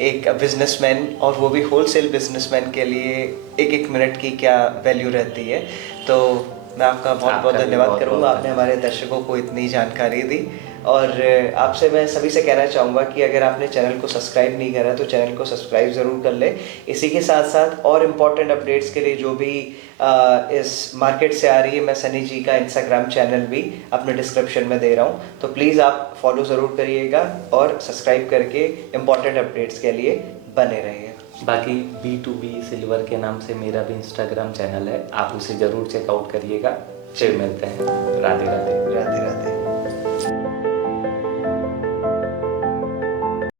एक बिजनेसमैन, और वो भी होलसेल बिजनेसमैन के लिए एक एक मिनट की क्या वैल्यू रहती है। तो मैं आपका बहुत बहुत धन्यवाद करूँगा, आपने हमारे दर्शकों को इतनी जानकारी दी। और आपसे मैं सभी से कहना चाहूँगा कि अगर आपने चैनल को सब्सक्राइब नहीं करा तो चैनल को सब्सक्राइब ज़रूर कर ले। इसी के साथ साथ और इम्पॉर्टेंट अपडेट्स के लिए जो भी इस मार्केट से आ रही है, मैं सनी जी का इंस्टाग्राम चैनल भी अपने डिस्क्रिप्शन में दे रहा हूँ, तो प्लीज़ आप फॉलो ज़रूर करिएगा और सब्सक्राइब करके इम्पॉर्टेंट अपडेट्स के लिए बने रहिए। बाकी B2B सिल्वर के नाम से मेरा भी इंस्टाग्राम चैनल है, आप उसे ज़रूर चेकआउट करिएगा। फिर मिलते हैं। राधे राधे। राधे राधे।